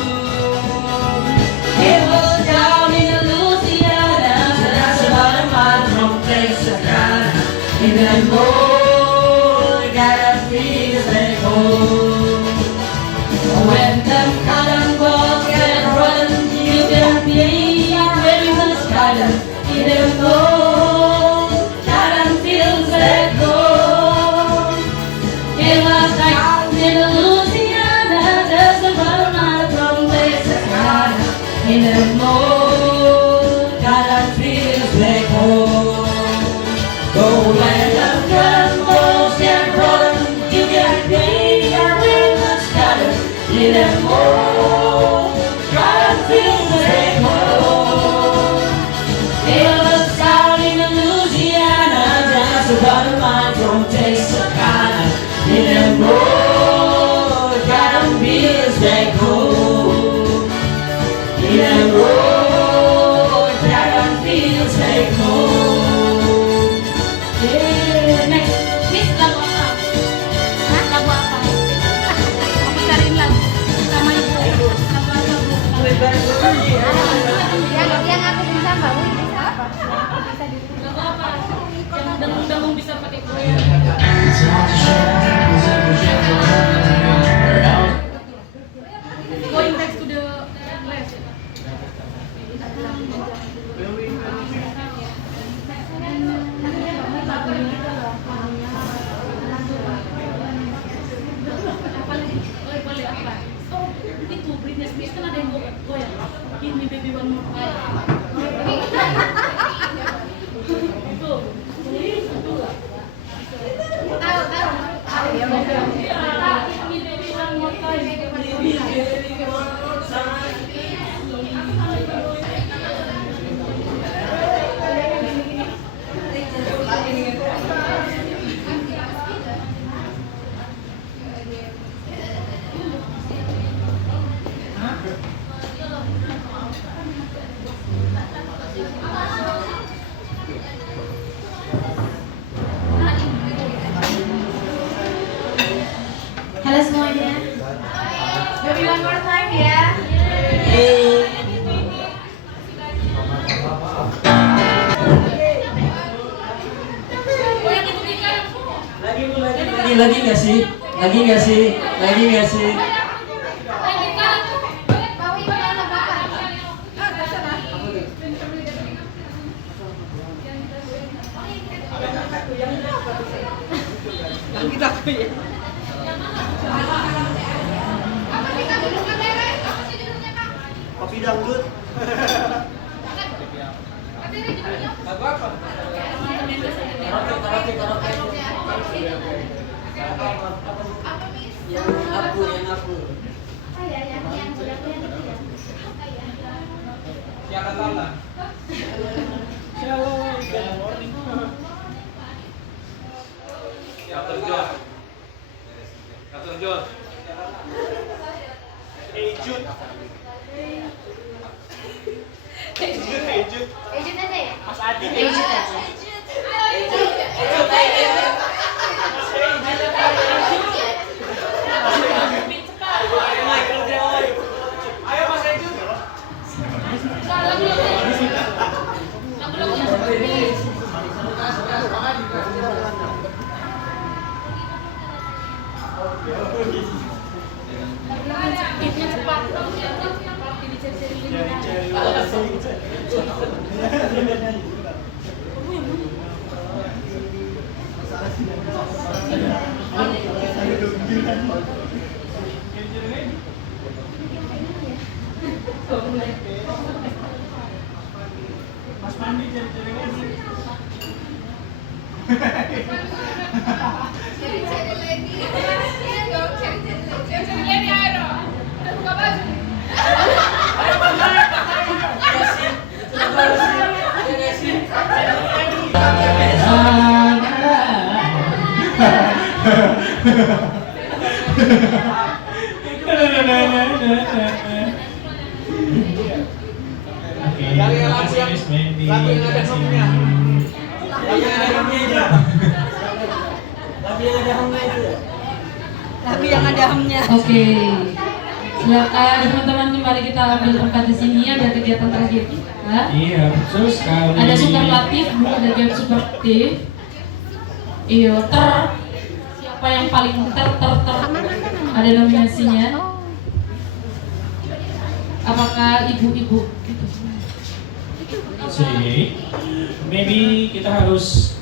It was down in Louisiana, just about a mile from Texarkana. In the road, cotton fields back home. When them cotton balls get rolling, you can be very much cotton. In the road, cotton fields back home. It was down in Louisiana, just about a mile from Texarkana. In the road, cotton fields back home. Oh, when the cotton balls get rolling, you can be very much cotton. In the road, cotton fields back home. It was down in Louisiana, just about a mile from Texarkana. In the road, cotton fields back home. and roll, Dragon feels like home. Next, Miss, lagu apa? Hah? Lagu apa? Aku cariin lagu sama ibu. Lagu apa, Bu? Yang aku bisa Mbak Wi bisa apa? Bisa di Lagu apa? Yang dengung-dengung bisa pakai goyang. Going back to the left. Boleh apa? Oh, itu Britney Spears kan ada yang goyang. Give me baby one more time. Itu. Itu lah. tahu. Ya, Give me baby one more time. Halo semuanya. Baby one more time ya. Lagi nggak sih? Lagi nggak sih? Lagi nggak sih? Pak Wi mana Bapak? Kopi dangdut. Yang aku. Yang udah Siapa Lala? Dr. John. Dr. John. Ejut. Ejut aja ya? Mas Adi. Ejut aja. Ayo Mas Ejut. Hitnya cepat. Lagu yang ada home-nya. Lagu yang ada hamnya. Oke. Silakan teman-teman kembali kita ambil tempat di sini ada kegiatan terakhir kita. Iya, betul sekali. Ada superlatif, Bu, ada game superlatif. Iya, siapa yang paling ter. Ada nominasinya. Apakah ibu-ibu? Maybe kita harus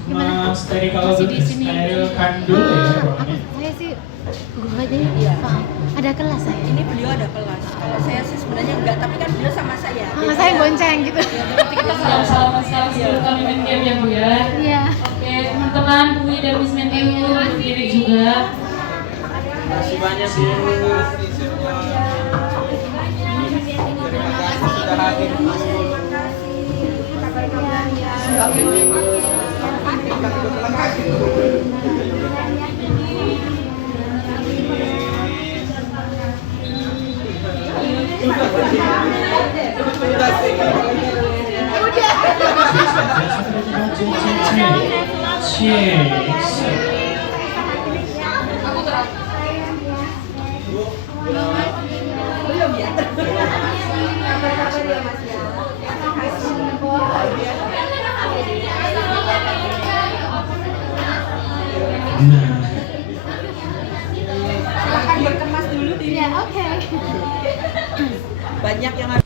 sterilkan dulu ya ruangannya. Saya sih guru aja ya. Ada kelas saya. Ini beliau ada kelas. Kalau saya sih sebenarnya enggak, tapi kan beliau sama saya. Saya bonceng gitu. Nanti kita salam-salaman sekarang sebelum kami main game ya, Bu ya. Iya. Oke, teman-teman, Bu dan Miss Matthew berdiri juga. Terima kasih banyak Bu. Sudah hadir. Terima kasih. Belum ya? Kabar-kabar ya Mas ya. Silakan berkemas dulu diri. Ya, oke. Banyak yang